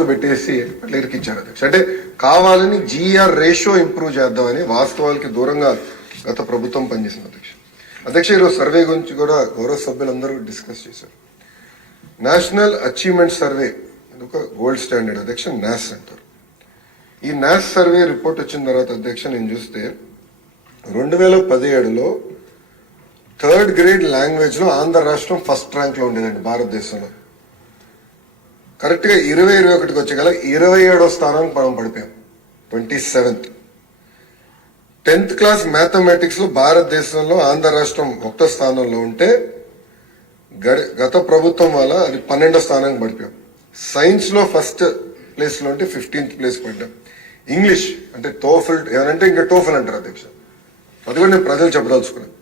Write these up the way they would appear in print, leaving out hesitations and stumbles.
బాక్స్లో పెట్టేసి అట్లా ఇరికిచ్చారు అధ్యక్ష. అంటే కావాలని జీఆర్ రేషియో ఇంప్రూవ్ చేద్దామని వాస్తవాలకి దూరంగా గత ప్రభుత్వం పనిచేసింది అధ్యక్ష. అధ్యక్ష ఈరోజు సర్వే గురించి కూడా గౌరవ సభ్యులందరూ డిస్కస్ చేశారు. నేషనల్ అచీవ్మెంట్ సర్వే ఒక గోల్డ్ స్టాండర్డ్ అధ్యక్ష, నాస్ అంటారు. ఈ నాస్ సర్వే రిపోర్ట్ వచ్చిన తర్వాత అధ్యక్ష నేను చూస్తే 2017లో 3rd గ్రేడ్ లాంగ్వేజ్ లో ఆంధ్ర రాష్ట్రం ఫస్ట్ ర్యాంక్ లో ఉండేదండి భారతదేశంలో. కరెక్ట్ గా 2021కి వచ్చే గల 27వ స్థానానికి మనం పడిపోయాం, 27th. 10th క్లాస్ మ్యాథమెటిక్స్ లో భారతదేశంలో ఆంధ్ర రాష్ట్రం 1వ స్థానంలో ఉంటే గత ప్రభుత్వం వల్ల అది 12వ స్థానానికి పడిపోయాం. సైన్స్ లో ఫస్ట్ ప్లేస్ లో ఉంటే 15th ప్లేస్ పడ్డాం. ఇంగ్లీష్ అంటే టోఫెల్ ఏమంటే ఇంకా టోఫెల్ అంటారు అధ్యక్ష, అది కూడా నేను ప్రజలు చెప్పదలుచుకున్నాను.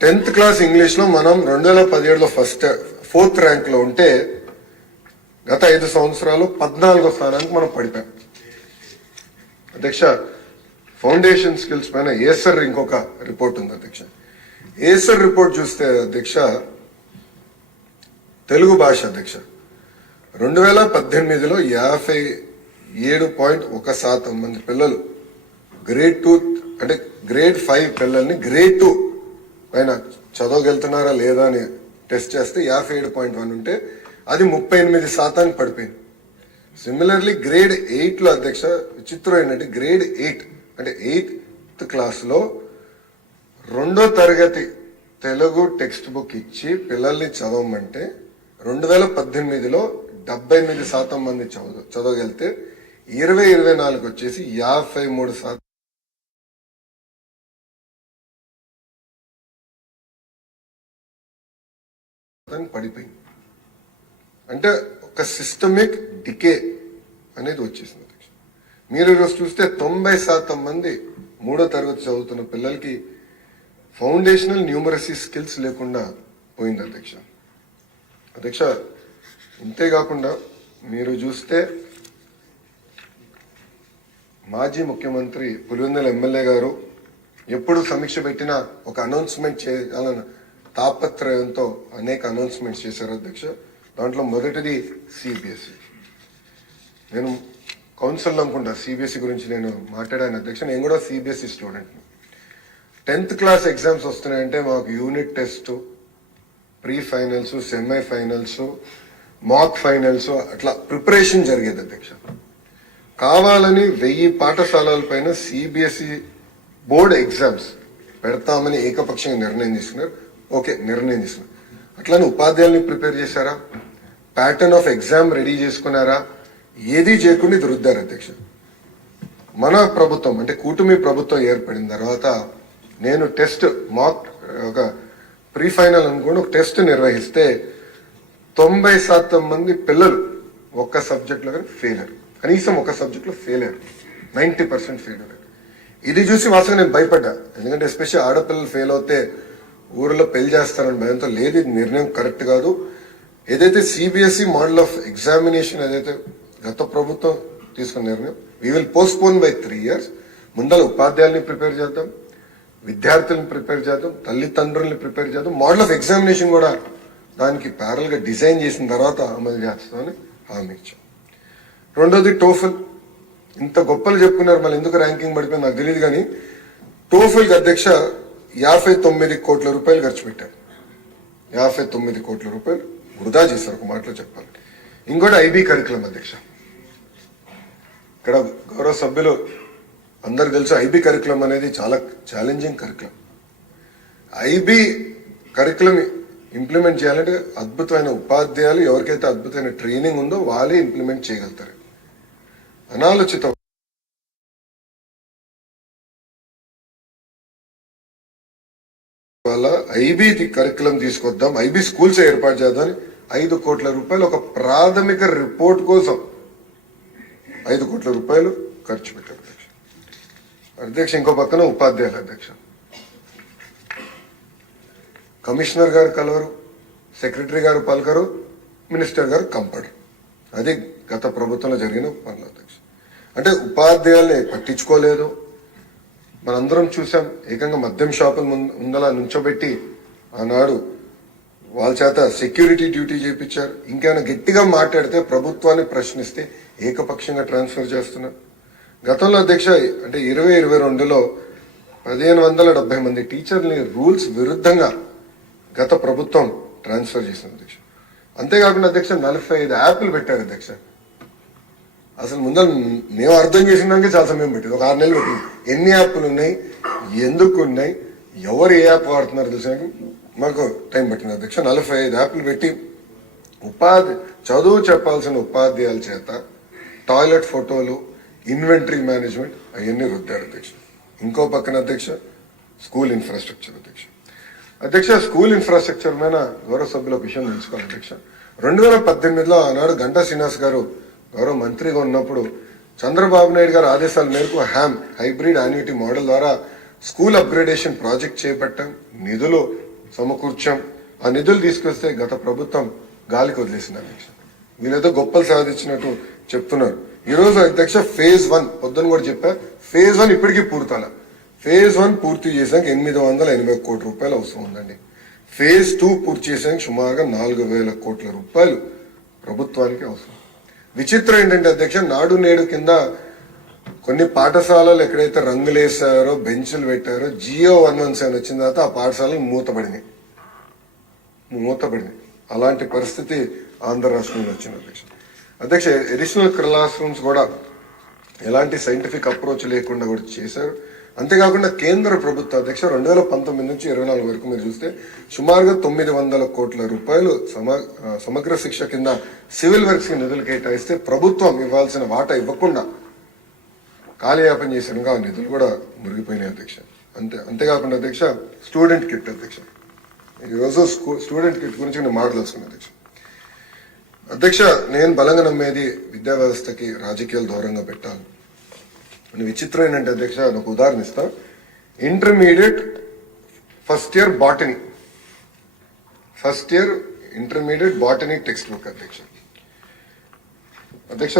10th క్లాస్ ఇంగ్లీష్ లో మనం 2017లో 4th ర్యాంక్ లో ఉంటే గత 5 సంవత్సరాలు 14వ స్థానానికి మనం పడిపోయాం అధ్యక్ష. ఫౌండేషన్ స్కిల్స్ పైన ఏసర్ ఇంకొక రిపోర్ట్ ఉంది అధ్యక్ష. ఏసర్ రిపోర్ట్ చూస్తే అధ్యక్ష తెలుగు భాష అధ్యక్ష 2018లో 57.1% మంది పిల్లలు గ్రేడ్ 2 అంటే గ్రేడ్ 5 పిల్లల్ని గ్రేడ్ 2 పైన చదవగలుగుతున్నారా లేదా అని టెస్ట్ చేస్తే 57.1 ఉంటే అది 38% పడిపోయింది. సిమిలర్లీ గ్రేడ్ 8లో అధ్యక్ష విచిత్రం ఏంటంటే గ్రేడ్ 8 అంటే 8th క్లాస్లో 2వ తరగతి తెలుగు టెక్స్ట్ బుక్ ఇచ్చి పిల్లల్ని చదవమంటే 2018లో 78% మంది చదవగలిగితే 2024 వచ్చేసి 53% పడిపోయింది. అంటే ఒక సిస్టమిక్ డికే అనేది వచ్చేసింది అధ్యక్ష. మీరు ఈరోజు చూస్తే 90% మంది 3వ తరగతి చదువుతున్న పిల్లలకి ఫౌండేషనల్ న్యూమరసీ స్కిల్స్ లేకుండా పోయింది అధ్యక్ష. అధ్యక్ష ఇంతేకాకుండా మీరు చూస్తే మాజీ ముఖ్యమంత్రి పులివెందుల ఎమ్మెల్యే గారు ఎప్పుడు సమీక్ష పెట్టినా ఒక అనౌన్స్మెంట్ చేయాలన్న తాపత్రయంతో అనేక అనౌన్స్మెంట్స్ చేశారు అధ్యక్ష. దాంట్లో మొదటిది సిబిఎస్ఈ. నేను కౌన్సిల్ అనుకుంటా సిబిఎస్ఈ గురించి నేను మాట్లాడాను అధ్యక్ష. నేను కూడా సిబిఎస్ఈ స్టూడెంట్ని. 10th క్లాస్ ఎగ్జామ్స్ వస్తున్నాయంటే మాకు unit test, pre finals, semi finals, mock finals అట్లా ప్రిపరేషన్ జరిగేది అధ్యక్ష. కావాలని 1000 పాఠశాలల పైన సిబిఎస్ఈ బోర్డ్ ఎగ్జామ్స్ పెడతామని ఏకపక్షంగా నిర్ణయం తీసుకున్నారు. ఓకే, నిర్ణయం తీసుకున్నారు. అట్లానే ఉపాధ్యాయుల్ని ప్రిపేర్ చేశారా, ప్యాటర్న్ ఆఫ్ ఎగ్జామ్ రెడీ చేసుకున్నారా? ఏది చేయకుండా ఇది రుద్దారు అధ్యక్ష. మన ప్రభుత్వం అంటే కూటమి ప్రభుత్వం ఏర్పడిన తర్వాత నేను టెస్ట్ మాక్ ఒక ప్రీ ఫైనల్ అనుకోండి ఒక టెస్ట్ నిర్వహిస్తే 90% మంది పిల్లలు ఒక్క సబ్జెక్ట్లో కానీ ఫెయిల్ అయ్యారు. కనీసం ఒక సబ్జెక్ట్లో ఫెయిల్ అయ్యారు. 90% ఫెయిల్ అయ్యారు. ఇది చూసి వాస్తవంగా నేను భయపడ్డా. ఎందుకంటే ఎస్పెషల్లీ ఆడపిల్లలు ఫెయిల్ అవుతే ఊరిలో పెళ్లి చేస్తారని భయంతో. లేదు, ఇది నిర్ణయం కరెక్ట్ కాదు. ఏదైతే సిబిఎస్ఈ మోడల్ ఆఫ్ ఎగ్జామినేషన్ ఏదైతే గత ప్రభుత్వం తీసుకున్న నిర్ణయం, we will postpone by 3 years. ముందర ఉపాధ్యాయుల్ని ప్రిపేర్ చేద్దాం, విద్యార్థులను ప్రిపేర్ చేద్దాం, తల్లిదండ్రుల్ని ప్రిపేర్ చేద్దాం, మోడల్ ఆఫ్ ఎగ్జామినేషన్ కూడా దానికి ప్యారల్ గా డిజైన్ చేసిన తర్వాత అమలు చేస్తామని హామీ ఇచ్చాం. రెండోది టోఫెల్. ఇంత గొప్పలు చెప్పుకున్నారు, మళ్ళీ ఎందుకు ర్యాంకింగ్ పడిపోయింది నాకు తెలియదు. కానీ టోఫెల్కి అధ్యక్ష 59 కోట్ల రూపాయలు ఖర్చు పెట్టారు. 59 కోట్ల రూపాయలు వృధా చేశారు ఒక మాటలో చెప్పాలి. ఇంకోటి ఐబీ కరికులం అధ్యక్ష. ఇక్కడ గౌరవ సభ్యులు అందరు తెలుసు ఐబీ కరికులం అనేది చాలా challenging curriculum. IB curriculum implement చేయాలంటే అద్భుతమైన ఉపాధ్యాయులు, ఎవరికైతే అద్భుతమైన ట్రైనింగ్ ఉందో వాళ్ళే ఇంప్లిమెంట్ చేయగలుగుతారు. అనాలోచిత వల్ల ఐబీ కరికులం తీసుకొద్దాం, ఐబీ స్కూల్స్ ఏర్పాటు చేద్దామని 5 కోట్ల రూపాయలు ఒక ప్రాథమిక రిపోర్ట్ కోసం 5 కోట్ల రూపాయలు ఖర్చు పెట్టారు అధ్యక్ష. ఇంకో పక్కన ఉపాధ్యాయులు అధ్యక్ష. కమిషనర్ గారు కలవరు, సెక్రటరీ గారు పలకరు, మినిస్టర్ గారు కంపడరు. అది గత ప్రభుత్వంలో జరిగిన పనులు అధ్యక్ష. అంటే ఉపాధ్యాయుల్ని పట్టించుకోలేదు. మనందరం చూసాం, ఏకంగా మద్యం షాపుల ముందల నుంచోబెట్టి ఆనాడు వాళ్ళ చేత సెక్యూరిటీ డ్యూటీ చేయించారు. ఇంకేమైనా గట్టిగా మాట్లాడితే ప్రభుత్వాన్ని ప్రశ్నిస్తే ఏకపక్షంగా ట్రాన్స్ఫర్ చేస్తున్నారు. గతంలో అధ్యక్ష అంటే 2022లో 1570 మంది టీచర్ని రూల్స్ విరుద్ధంగా గత ప్రభుత్వం ట్రాన్స్ఫర్ చేసింది అధ్యక్ష. అంతేకాకుండా అధ్యక్ష 45 యాప్లు పెట్టారు అధ్యక్ష. అసలు ముందర మేము అర్థం చేసినాక చాలా సమయం పెట్టింది, ఒక 6 నెలలు పెట్టింది. ఎన్ని యాప్లు ఉన్నాయి, ఎందుకు ఉన్నాయి, ఎవరు ఏ యాప్ వాడుతున్నారు తెలిసాక మాకు టైం పట్టింది అధ్యక్ష. 45 యాప్లు పెట్టి చదువు చెప్పాల్సిన ఉపాధ్యాయుల చేత టాయిలెట్ ఫోటోలు, ఇన్వెంటరీ మేనేజ్మెంట్ అవన్నీ రుద్దారు అధ్యక్ష. ఇంకో పక్కన అధ్యక్ష స్కూల్ ఇన్ఫ్రాస్ట్రక్చర్ అధ్యక్ష స్కూల్ ఇన్ఫ్రాస్ట్రక్చర్ మీద గౌరవ సభ్యుల విషయం తెలుసుకోవాలి అధ్యక్ష. 2018లో ఆనాడు గంటా శ్రీనివాస్ గారు గౌరవ మంత్రిగా ఉన్నప్పుడు చంద్రబాబు నాయుడు గారి ఆదేశాల మేరకు హ్యామ్ హైబ్రిడ్ యాన్యుటీ మోడల్ ద్వారా స్కూల్ అప్గ్రేడేషన్ ప్రాజెక్ట్ చేపట్టాం, నిధులు సమకూర్చాం. ఆ నిధులు తీసుకొస్తే గత ప్రభుత్వం గాలికి వదిలేసింది అధ్యక్ష. వీళ్ళేదో గొప్పలు సాధించినట్టు చెప్తున్నారు. ఈ రోజు అధ్యక్ష ఫేజ్ 1 పొద్దున కూడా చెప్పా, ఫేజ్ 1 ఇప్పటికీ పూర్తాల. ఫేజ్ 1 పూర్తి చేసాక 880 కోట్ల రూపాయలు అవసరం ఉందండి. ఫేజ్ 2 పూర్తి చేసాక సుమారుగా 4000 కోట్ల రూపాయలు ప్రభుత్వానికి అవసరం. విచిత్రం ఏంటంటే అధ్యక్ష నాడు నేడు కింద కొన్ని పాఠశాలలు ఎక్కడైతే రంగులేసారో బెంచ్లు పెట్టారో జియో 117 వచ్చిన తర్వాత ఆ పాఠశాలలు మూతపడినాయి. అలాంటి పరిస్థితి ఆంధ్ర రాష్ట్రంలో వచ్చింది అధ్యక్ష. అధ్యక్ష అడిషనల్ క్లాస్ రూమ్స్ కూడా ఎలాంటి సైంటిఫిక్ అప్రోచ్ లేకుండా కూడా చేశారు. అంతేకాకుండా కేంద్ర ప్రభుత్వ అధ్యక్ష 2019 నుంచి 24 వరకు మీరు చూస్తే సుమారుగా 900 కోట్ల రూపాయలు సమగ్ర శిక్ష కింద సివిల్ వర్క్స్ కి నిధులు కేటాయిస్తే ప్రభుత్వం ఇవ్వాల్సిన వాటా ఇవ్వకుండా కాలయాపన చేసినగా ఆ నిధులు కూడా మురిగిపోయినాయి అధ్యక్ష. అంతేకాకుండా అధ్యక్ష స్టూడెంట్ కిట్ అధ్యక్ష, ఈరోజు స్టూడెంట్ కిట్ గురించి నేను మాట్లాడుతున్నాను అధ్యక్ష. అధ్యక్ష నేను బలంగా నమ్మేది విద్యా వ్యవస్థకి రాజకీయాలు దూరంగా పెట్టాలి. విచిత్రం ఏంటంటే అధ్యక్ష ఒక ఉదాహరణ ఇస్తా. Intermediate first year intermediate botany text book అధ్యక్ష.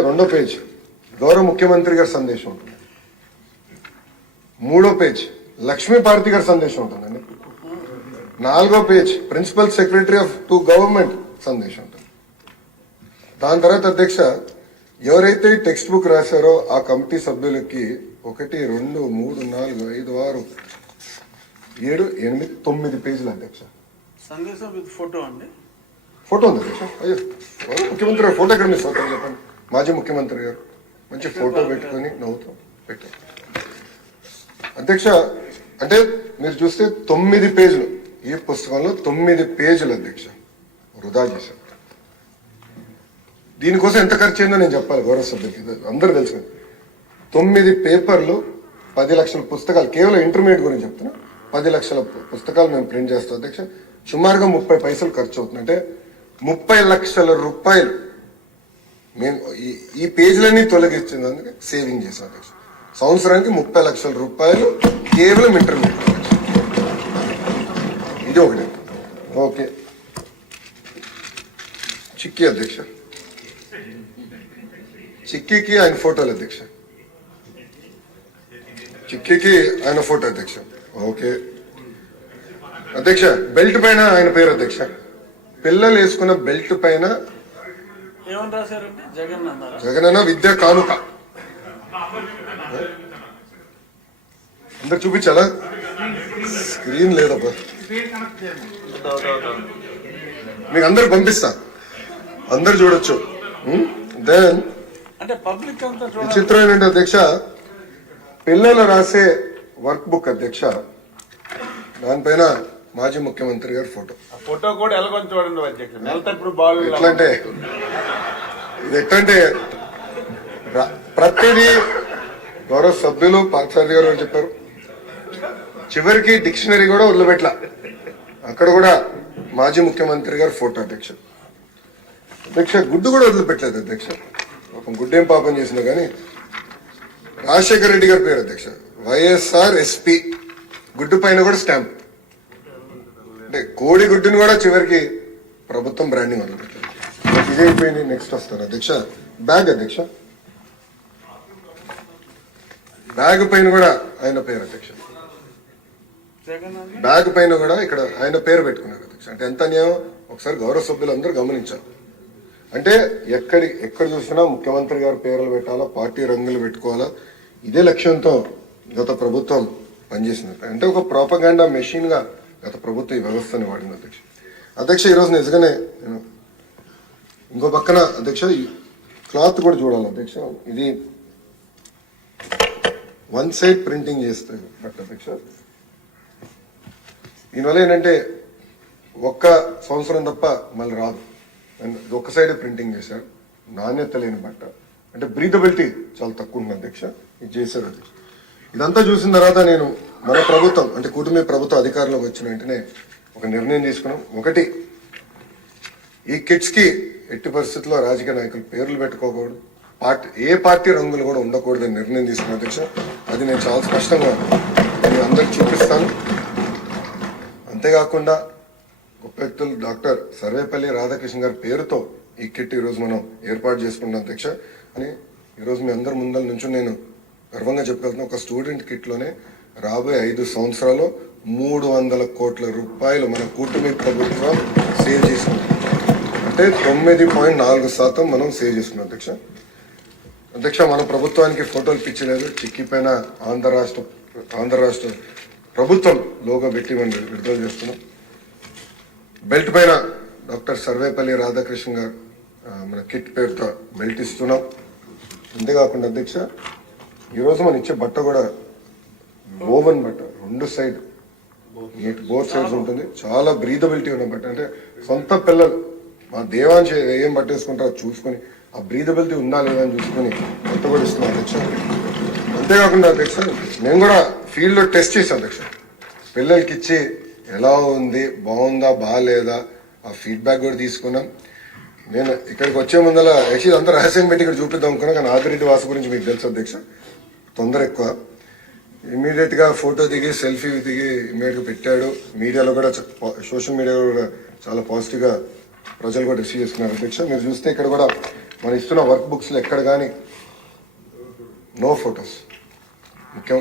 రెండో పేజ్ గౌరవ ముఖ్యమంత్రి గారి సందేశం ఉంటుంది. 3వ పేజ్ లక్ష్మీ భారతి గారి సందేశం ఉంటుందండి. 4వ page principal secretary of to government సందేశం ఉంటుంది. దాని తర్వాత అధ్యక్ష ఎవరైతే టెక్స్ట్ బుక్ రాశారో ఆ కమిటీ సభ్యులకి 1 2 3 4 5 6 7 8 9 పేజీలు అధ్యక్ష. సందేశం విత్ ఫోటో అండి. ఫోటో ఉంది అధ్యక్ష. అయ్యో ముఖ్యమంత్రి గారు ఫోటో ఎక్కడ మిస్ అవుతారు చెప్పండి. మాజీ ముఖ్యమంత్రి గారు మంచి ఫోటో పెట్టుకొని నవ్వుతాం పెట్టారు అధ్యక్ష. అంటే మీరు చూస్తే 9 పేజీలు, ఈ పుస్తకంలో 9 పేజీలు అధ్యక్ష వృధా చేశారు. దీనికోసం ఎంత ఖర్చు అయిందో నేను చెప్పాలి గౌరవ సభ్యులకి, అందరూ తెలుసు. 9 పేపర్లు 10 లక్షల పుస్తకాలు, కేవలం ఇంటర్మీడియట్ గురించి చెప్తున్నా. 10 లక్షల పుస్తకాలు మేము ప్రింట్ చేస్తాం అధ్యక్ష. సుమారుగా 30 పైసలు ఖర్చు అవుతుంది. అంటే 30 లక్షల రూపాయలు మేము ఈ పేజీలన్నీ తొలగించినందుకు సేవింగ్ చేసాం అధ్యక్ష. సంవత్సరానికి 30 లక్షల రూపాయలు కేవలం ఇంటర్మీడియట్ అధ్యక్ష. ఇది ఒకటి. ఓకే చిక్కీ అధ్యక్ష, చిక్కీకి ఆయన ఫోటోలు అధ్యక్ష, చిక్కీకి ఆయన ఫోటో అధ్యక్ష. ఓకే అధ్యక్ష బెల్ట్ పైన ఆయన పేరు అధ్యక్ష. పిల్లలు వేసుకున్న బెల్ట్ పైన ఏమని రాశారండి? జగనన్న విద్యా కానుక. అందరు చూపించాలా? స్క్రీన్ లేదబ్బా, మీకు అందరు పంపిస్తా, అందరు చూడొచ్చు. దెన్ అంటే పబ్లిక్ అంతా విచిత్రం ఏంటంటే అధ్యక్ష పిల్లలు రాసే వర్క్ బుక్ అధ్యక్ష, దానిపైన మాజీ ముఖ్యమంత్రి గారి ఫోటో. ఫోటో కూడా ఎలాగొని చూడండి అధ్యక్ష. నెలతప్పుడు బాల్ ఎట్లంటే ఇది ఎట్లంటే ప్రతిదీ గౌరవ సభ్యులు పార్థసారథి గారు చెప్పారు. చివరికి డిక్షనరీ కూడా వదిలిపెట్ల, అక్కడ కూడా మాజీ ముఖ్యమంత్రి గారి ఫోటో అధ్యక్ష. అధ్యక్ష గుడ్డు కూడా వదిలిపెట్టలేదు అధ్యక్ష. పాపం గుడ్డేం పాపం చేసినా కానీ రాజశేఖర రెడ్డి గారి పేరు అధ్యక్ష. వైఎస్ఆర్ ఎస్పీ గుడ్డు పైన కూడా స్టాంప్. అంటే కోడి గుడ్డుని కూడా చివరికి ప్రభుత్వం బ్రాండింగ్ వదిలిపెట్టారు. ఇది అయిపోయింది. నెక్స్ట్ వస్తారు అధ్యక్ష బ్యాగ్ అధ్యక్ష. బ్యాగ్ పైన కూడా ఆయన పేరు అధ్యక్ష. బ్యాగ్ పైన కూడా ఇక్కడ ఆయన పేరు పెట్టుకున్నారు అధ్యక్ష. అంటే ఎంత అన్యాయం! ఒకసారి గౌరవ సభ్యులందరూ గమనించాలి. అంటే ఎక్కడ చూసినా ముఖ్యమంత్రి గారి పేర్లు పెట్టాలా, పార్టీ రంగులు పెట్టుకోవాలా, ఇదే లక్ష్యంతో గత ప్రభుత్వం పనిచేసింది. అంటే ఒక ప్రోపగాండా మెషిన్ గా గత ప్రభుత్వం ఈ వ్యవస్థని వాడింది అధ్యక్ష. ఈరోజు నిజంగానే నేను ఇంకో పక్కన అధ్యక్ష ఈ క్లాత్ కూడా చూడాలి అధ్యక్ష. ఇది వన్ సైడ్ ప్రింటింగ్ చేస్తుంది అధ్యక్ష. దీనివల్ల ఏంటంటే ఒక్క సంవత్సరం తప్ప మళ్ళీ రాదు. ఒక సైడ్ ప్రింటింగ్ చేశారు, నాణ్యత లేని బట్ట, అంటే బ్రీదబిలిటీ చాలా తక్కువ ఉంది అధ్యక్ష. ఇది చేశారు అధ్యక్ష. ఇదంతా చూసిన తర్వాత నేను మన ప్రభుత్వం అంటే కూటమి ప్రభుత్వం అధికారంలోకి వచ్చిన వెంటనే ఒక నిర్ణయం తీసుకున్నాం. ఒకటి, ఈ కిట్స్ కి ఎట్టి పరిస్థితుల్లో రాజకీయ నాయకులు పేర్లు పెట్టుకోకూడదు, ఏ పార్టీ రంగులు కూడా ఉండకూడదని నిర్ణయం తీసుకున్న అధ్యక్ష. అది నేను చాలా స్పష్టంగా నేను అందరికి చూపిస్తాను. అంతేకాకుండా గొప్ప వ్యక్తులు డాక్టర్ సర్వేపల్లి రాధాకృష్ణ గారి పేరుతో ఈ కిట్ ఈరోజు మనం ఏర్పాటు చేసుకున్నాం అధ్యక్ష. అని ఈరోజు మీ అందరి ముందర నుంచి నేను గర్వంగా చెప్పగలుగుతున్నా, ఒక స్టూడెంట్ కిట్ లోనే రాబోయే 5 సంవత్సరాలు 300 కోట్ల రూపాయలు మన కూటమి ప్రభుత్వం సేవ్ చేసుకుంది. అంటే 9.4% మనం సేవ్ చేసుకున్నాం అధ్యక్ష. మన ప్రభుత్వానికి ఫోటోలు పిచ్చలేదు, చిక్కిపోయిన ఆంధ్ర రాష్ట్ర ప్రభుత్వం లోగో పెట్టి మనం విడుదల చేస్తున్నాం. బెల్ట్ పైన డాక్టర్ సర్వేపల్లి రాధాకృష్ణ గారు మన కిట్ పేరుతో బెల్ట్ ఇస్తున్నాం. అంతేకాకుండా అధ్యక్ష, ఈరోజు మనం ఇచ్చే బట్ట కూడా ఓవెన్ బట్ట, 2 సైడ్ బోత్ సైడ్స్ ఉంటుంది. చాలా బ్రీదబిలిటీ ఉన్న బట్ట, అంటే సొంత పిల్లలు మా దేవాంశ ఏం బట్ట వేసుకుంటారో చూసుకొని ఆ బ్రీదబిలిటీ ఉందా లేదా అని చూసుకొని బట్ట కూడా ఇస్తున్నాం అధ్యక్ష. అంతేకాకుండా అధ్యక్ష, నేను కూడా ఫీల్డ్ లో టెస్ట్ చేశాను అధ్యక్ష. పిల్లలకి ఇచ్చి ఎలా ఉంది, బాగుందా బాగాలేదా ఆ ఫీడ్బ్యాక్ కూడా తీసుకున్నాం. నేను ఇక్కడికి వచ్చే ముందర యాక్చువల్లీ అంతా రహస్యం పెట్టి ఇక్కడ చూపిద్దాం అనుకున్నా, కానీ ఆదిరెడ్డి వాసు గురించి మీకు తెలుసు అధ్యక్ష, తొందర ఎక్కువ. ఇమీడియట్ గా ఫోటో దిగి సెల్ఫీ దిగి ఇమీడియట్ గా పెట్టాడు. మీడియాలో కూడా సోషల్ మీడియాలో కూడా చాలా పాజిటివ్ గా ప్రజలు కూడా రిసీవ్ చేసుకున్నారు అధ్యక్ష. మీరు చూస్తే ఇక్కడ కూడా మనం ఇస్తున్న వర్క్ బుక్స్ లో ఎక్కడ కానీ నో ఫొటోస్,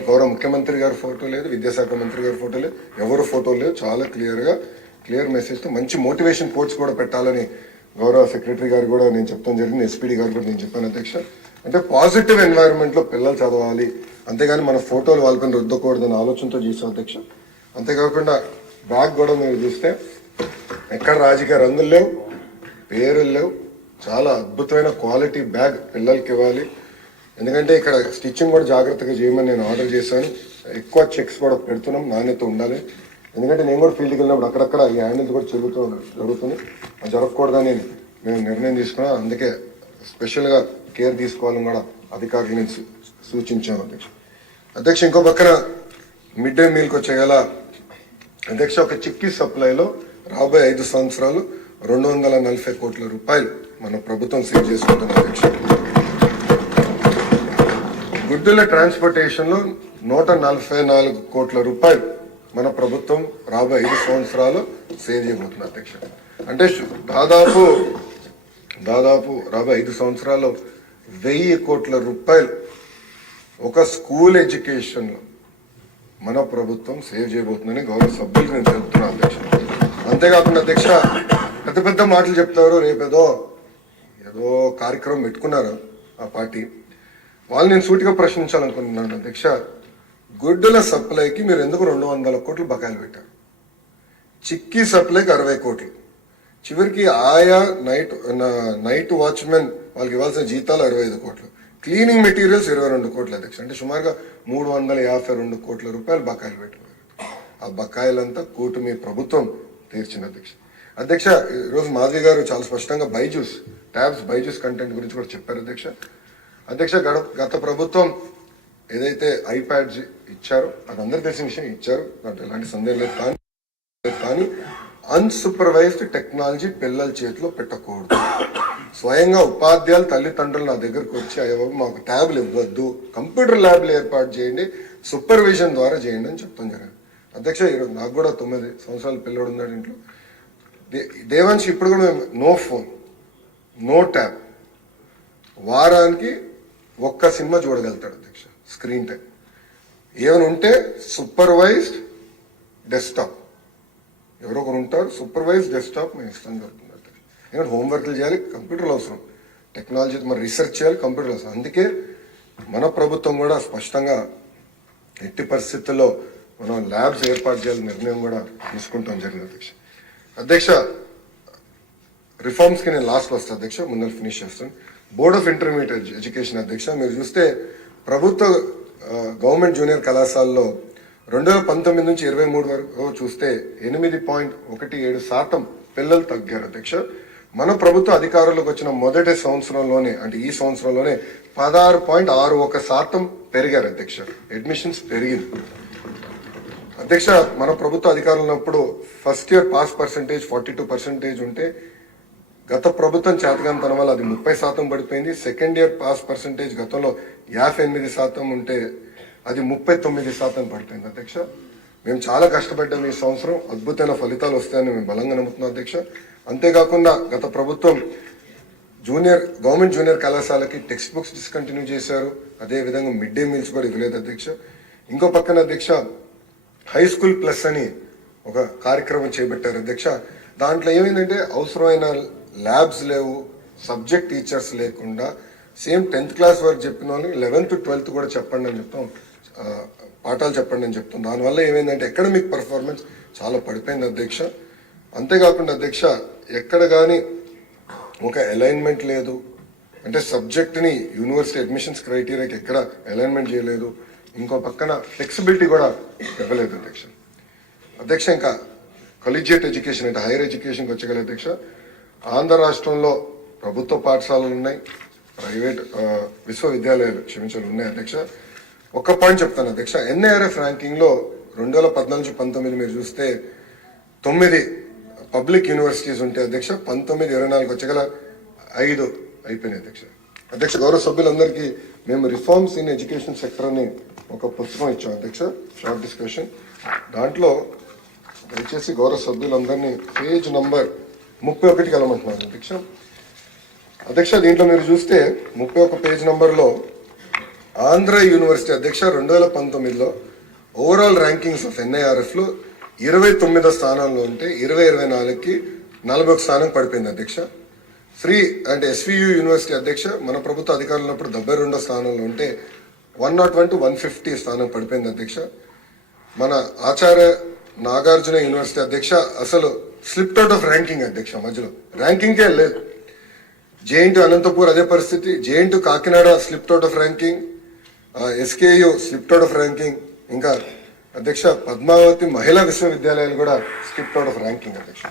గౌరవ ముఖ్యమంత్రి గారి ఫోటో లేదు, విద్యాశాఖ మంత్రి గారి ఫోటో లేదు, ఎవరు ఫోటో లేదు. చాలా క్లియర్ మెసేజ్ తో మంచి మోటివేషన్ కోట్స్ కూడా పెట్టాలని గౌరవ సెక్రటరీ గారు కూడా నేను చెప్తాను జరిగింది, ఎస్పీడీ గారు కూడా నేను చెప్పాను అధ్యక్ష. అంటే పాజిటివ్ ఎన్వైరన్మెంట్ లో పిల్లలు చదవాలి, అంతేగాని మన ఫోటోలు వాళ్ళపైన రుద్దకూడదని ఆలోచనతో చేసాం అధ్యక్ష. అంతేకాకుండా బ్యాగ్ కూడా మీరు చూస్తే ఎక్కడ రాజకీయ రంగులు లేవు, పేరులు లేవు, చాలా అద్భుతమైన క్వాలిటీ బ్యాగ్ పిల్లలకి ఇవ్వాలి. ఎందుకంటే ఇక్కడ స్టిచ్చింగ్ కూడా జాగ్రత్తగా చేయమని నేను ఆర్డర్ చేశాను. ఎక్కువ చెక్స్ కూడా పెడుతున్నాం, నాణ్యత ఉండాలి. ఎందుకంటే నేను కూడా ఫీల్డ్కి వెళ్ళినప్పుడు అక్కడక్కడ ఈ హ్యాండిల్స్ కూడా జరుగుతుంది, అది జరగకూడదని మేము నిర్ణయం తీసుకున్నాం. అందుకే స్పెషల్గా కేర్ తీసుకోవాలని కూడా అధికారులు నేను సూచించాను అధ్యక్ష. ఇంకో పక్కన మిడ్ డే మీల్కి వచ్చేగల అధ్యక్ష, ఒక చిక్కీ సప్లైలో రాబోయే 5 సంవత్సరాలు 240 కోట్ల రూపాయలు మన ప్రభుత్వం సేవ్ చేసుకుంటుంది అధ్యక్ష. గుడ్డుల ట్రాన్స్పోర్టేషన్ లో 144 కోట్ల రూపాయలు మన ప్రభుత్వం రాబోయే 5 సంవత్సరాలు సేవ్ చేయబోతుంది అధ్యక్ష. అంటే దాదాపు రాబోయే 5 సంవత్సరాల్లో 1000 కోట్ల రూపాయలు ఒక స్కూల్ ఎడ్యుకేషన్ లో మన ప్రభుత్వం సేవ్ చేయబోతుందని గౌరవ సభ్యులకు నేను చెప్తున్నాను అధ్యక్ష. అంతేకాకుండా అధ్యక్ష, పెద్ద మాటలు చెప్తారు, రేపేదో కార్యక్రమం పెట్టుకున్నారు ఆ పార్టీ వాళ్ళు. నేను సూటిగా ప్రశ్నించాలనుకుంటున్నాను అధ్యక్ష, గుడ్డుల సప్లైకి మీరు ఎందుకు 200 కోట్లు బకాయిలు పెట్టారు? చిక్కీ సప్లైకి 60 కోట్లు, చివరికి ఆయా నైట్ వాచ్మెన్ వాళ్ళకి ఇవ్వాల్సిన జీతాలు 65 కోట్లు, క్లీనింగ్ మెటీరియల్స్ 22 కోట్లు అధ్యక్ష. అంటే సుమారుగా 352 కోట్ల రూపాయలు బకాయిలు పెట్టారు. ఆ బకాయిలంతా కూటమి ప్రభుత్వం తీర్చిన అధ్యక్ష. ఈరోజు మాధవి గారు చాలా స్పష్టంగా బైజూస్ కంటెంట్ గురించి కూడా చెప్పారు అధ్యక్ష. గత ప్రభుత్వం ఏదైతే ఐప్యాడ్స్ ఇచ్చారో అది అందరికి తెలిసిన విషయం, ఇచ్చారు, దాంట్లో ఎలాంటి సందేహం లేదు. కానీ అన్సూపర్వైజ్డ్ టెక్నాలజీ పిల్లల చేతిలో పెట్టకూడదు. స్వయంగా ఉపాధ్యాయులు తల్లిదండ్రులు నా దగ్గరకు వచ్చి అయ్యో మాకు ట్యాబ్లు ఇవ్వద్దు, కంప్యూటర్ ల్యాబ్లు ఏర్పాటు చేయండి, సూపర్విజన్ ద్వారా చేయండి అని చెప్తాం జరిగింది అధ్యక్ష. ఈరోజు నాకు కూడా 9 సంవత్సరాల పిల్లడు ఉన్నాడు ఇంట్లో. దేవాంశ్ ఇప్పుడు కూడా నో ఫోన్, నో ట్యాబ్, వారానికి 1 సినిమా చూడగలుగుతాడు అధ్యక్ష. స్క్రీన్ టైం ఏమైనా ఉంటే సూపర్వైజ్డ్ డెస్క్టాప్ ఎవరో ఒకరు ఉంటారు, సూపర్వైజ్ డెస్క్టాప్ మేము ఇస్తాం జరుగుతుంది అధ్యక్ష. ఎందుకంటే హోంవర్క్లు చేయాలి, కంప్యూటర్లు అవసరం, టెక్నాలజీ మరి రీసెర్చ్ చేయాలి, కంప్యూటర్లు అవసరం. అందుకే మన ప్రభుత్వం కూడా స్పష్టంగా ఎట్టి పరిస్థితుల్లో మనం ల్యాబ్స్ ఏర్పాటు చేయాలని నిర్ణయం కూడా తీసుకుంటాం జరిగింది అధ్యక్ష. అధ్యక్ష, రిఫార్మ్స్కి నేను లాస్ట్లో వస్తాను అధ్యక్ష, ముందర ఫినిష్ చేస్తాను. బోర్డ్ ఆఫ్ ఇంటర్మీడియట్ ఎడ్యుకేషన్ అధ్యక్ష, మీరు చూస్తే ప్రభుత్వ గవర్నమెంట్ జూనియర్ కళాశాలలో 2019 నుంచి 23 వరకు చూస్తే 8.17% పిల్లలు తగ్గారు అధ్యక్ష. మన ప్రభుత్వ అధికారులకు వచ్చిన మొదటి సంవత్సరంలోనే, అంటే ఈ సంవత్సరంలోనే 16.61% పెరిగారు అధ్యక్ష. అడ్మిషన్స్ పెరిగింది అధ్యక్ష. మన ప్రభుత్వ అధికారులు ఉన్నప్పుడు ఫస్ట్ ఇయర్ పాస్ పర్సంటేజ్ 42% ఉంటే గత ప్రభుత్వం చేతగానితనం వల్ల అది 30% పడిపోయింది. సెకండ్ ఇయర్ పాస్ పర్సంటేజ్ గతంలో 58% ఉంటే అది 39% పడిపోయింది అధ్యక్ష. మేము చాలా కష్టపడ్డాం ఈ సంవత్సరం, అద్భుతమైన ఫలితాలు వస్తాయని మేము బలంగా నమ్ముతున్నాం అధ్యక్ష. అంతేకాకుండా గత ప్రభుత్వం గవర్నమెంట్ జూనియర్ కళాశాలకి టెక్స్ట్ బుక్స్ డిస్కంటిన్యూ చేశారు, అదేవిధంగా మిడ్ డే మీల్స్ కూడా ఇవ్వలేదు అధ్యక్ష. ఇంకో పక్కన అధ్యక్ష హై స్కూల్ ప్లస్ అని ఒక కార్యక్రమం చేపట్టారు అధ్యక్ష. దాంట్లో ఏమైందంటే అవసరమైన ల్యాబ్స్ లేవు, సబ్జెక్ట్ టీచర్స్ లేకుండా సేమ్ 10th క్లాస్ వరకు చెప్పిన వాళ్ళని 11th 12th కూడా చెప్పండి అని చెప్తాం, పాఠాలు చెప్పండి అని చెప్తాం. దానివల్ల ఏమైందంటే అకాడమిక్ పర్ఫార్మెన్స్ చాలా పడిపోయింది అధ్యక్ష. అంతేకాకుండా అధ్యక్ష ఎక్కడ కానీ ఒక అలైన్మెంట్ లేదు, అంటే సబ్జెక్ట్ని యూనివర్సిటీ అడ్మిషన్స్ క్రైటీరియాకి ఎక్కడ అలైన్మెంట్ చేయలేదు. ఇంకో పక్కన ఫ్లెక్సిబిలిటీ కూడా ఇవ్వలేదు అధ్యక్ష. అధ్యక్ష ఇంకా కొలీజియేట్ ఎడ్యుకేషన్ అంటే హైయర్ ఎడ్యుకేషన్కి వచ్చగల అధ్యక్ష, ఆంధ్ర రాష్ట్రంలో ప్రభుత్వ పాఠశాలలు ఉన్నాయి, ప్రైవేట్ విశ్వవిద్యాలయాలు ఉన్నాయి అధ్యక్ష. ఒక్క పాయింట్ చెప్తాను అధ్యక్ష, ఎన్ఐఆర్ఎఫ్ ర్యాంకింగ్లో 2014-19 మీరు చూస్తే 9 పబ్లిక్ యూనివర్సిటీస్ ఉంటే అధ్యక్ష 19-24 వచ్చగల 5 అయిపోయినాయి అధ్యక్ష. అధ్యక్ష, గౌరవ సభ్యులందరికీ మేము రిఫార్మ్స్ ఇన్ ఎడ్యుకేషన్ సెక్టర్ అని ఒక పుస్తకం ఇచ్చాం అధ్యక్ష, షార్ట్ డిస్కషన్. దాంట్లో దయచేసి గౌరవ సభ్యులందరినీ పేజ్ నంబర్ 31 కలమంటున్నారు అధ్యక్ష. అధ్యక్ష, దీంట్లో మీరు చూస్తే 31 పేజ్ నంబర్లో ఆంధ్ర యూనివర్సిటీ అధ్యక్ష 2019లో ఓవరాల్ ర్యాంకింగ్స్ ఆఫ్ ఎన్ఐఆర్ఎఫ్లో 29వ స్థానంలో ఉంటే 2024కి 41 స్థానం పడిపోయింది అధ్యక్ష. అంటే ఎస్వియు యూనివర్సిటీ అధ్యక్ష మన ప్రభుత్వ అధికారులు ఉన్నప్పుడు 72వ స్థానంలో ఉంటే 101 to 150 స్థానం పడిపోయింది అధ్యక్ష. మన ఆచార్య నాగార్జున యూనివర్సిటీ అధ్యక్ష అసలు స్లిప్ట్ అవుట్ ఆఫ్ ర్యాంకింగ్ అధ్యక్ష, మధ్యలో ర్యాంకింగ్కే లేదు. జేఎన్టీ అనంతపూర్ అదే పరిస్థితి, JNT Kakinada split out of ranking, SKU split out of ranking, ఇంకా అధ్యక్ష పద్మావతి మహిళా విశ్వవిద్యాలయాలు కూడా స్లిప్ట్ అవుట్ ఆఫ్ ర్యాంకింగ్ అధ్యక్ష.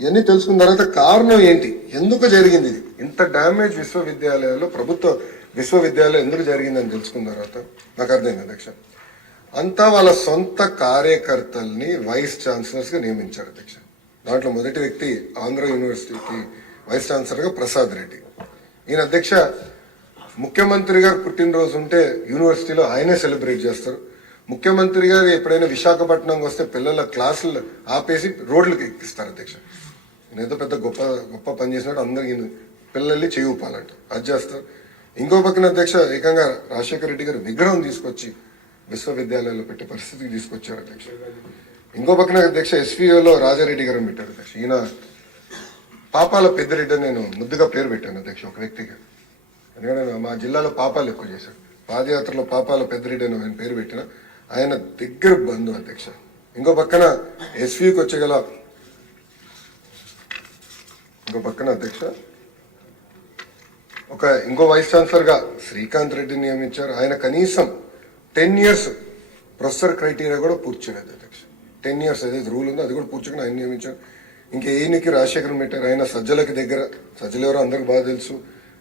ఇవన్నీ తెలుసుకున్న తర్వాత కారణం ఏంటి, ఎందుకు జరిగింది ఇది, ఇంత డ్యామేజ్ విశ్వవిద్యాలయాల్లో ప్రభుత్వ విశ్వవిద్యాలయం ఎందుకు జరిగిందని తెలుసుకున్న తర్వాత నాకు అర్థమైంది అధ్యక్ష. అంతా వాళ్ళ సొంత కార్యకర్తల్ని వైస్ ఛాన్సలర్స్ గా నియమించారు అధ్యక్ష. దాంట్లో మొదటి వ్యక్తి ఆంధ్ర యూనివర్సిటీకి వైస్ ఛాన్సలర్ గా ప్రసాద్ రెడ్డి. ఈయన అధ్యక్ష ముఖ్యమంత్రి గారు పుట్టినరోజు ఉంటే యూనివర్సిటీలో ఆయనే సెలబ్రేట్ చేస్తారు. ముఖ్యమంత్రి గారు ఎప్పుడైనా విశాఖపట్నంకి వస్తే పిల్లల క్లాసులు ఆపేసి రోడ్లకు ఎక్కిస్తారు అధ్యక్ష. ఈయన ఏదో పెద్ద గొప్ప గొప్ప పని చేసినట్టు అందరికి పిల్లల్ని చేయి ఊపాలంట, అది చేస్తారు. ఇంకో పక్కన అధ్యక్ష ఏకంగా రాజశేఖర రెడ్డి గారు విగ్రహం తీసుకొచ్చి విశ్వవిద్యాలయాల్లో పెట్టే పరిస్థితికి తీసుకొచ్చారు అధ్యక్ష. ఇంకో పక్కన అధ్యక్ష ఎస్పీఓలో రాజారెడ్డి గారు పెట్టారు అధ్యక్ష. ఈయన పాపాల పెద్దిరెడ్డి అని నేను ముద్దుగా పేరు పెట్టాను అధ్యక్ష ఒక వ్యక్తిగా, ఎందుకంటే మా జిల్లాలో పాపాలు ఎక్కువ చేశాడు. పాదయాత్రలో పాపాల పెద్దిరెడ్డి అని ఆయన పేరు పెట్టిన ఆయన దగ్గర బంధు అధ్యక్ష. ఇంకో పక్కన ఎస్వీకి వచ్చగల ఇంకో పక్కన అధ్యక్ష ఇంకో వైస్ ఛాన్సలర్ గా శ్రీకాంత్ రెడ్డిని నియమించారు. ఆయన కనీసం 10 years ప్రొఫెసర్ క్రైటీరియా కూడా పూర్తి చేయలేదు అధ్యక్ష. 10 years ఏదైతే రూల్ ఉందో అది కూడా పూర్తిగా ఆయన నియమించారు. ఇంకా ఈయనకి రాజశేఖరం పెట్టారు. ఆయన సజ్జలకి దగ్గర, సజ్జలు ఎవరో అందరికి బాగా తెలుసు.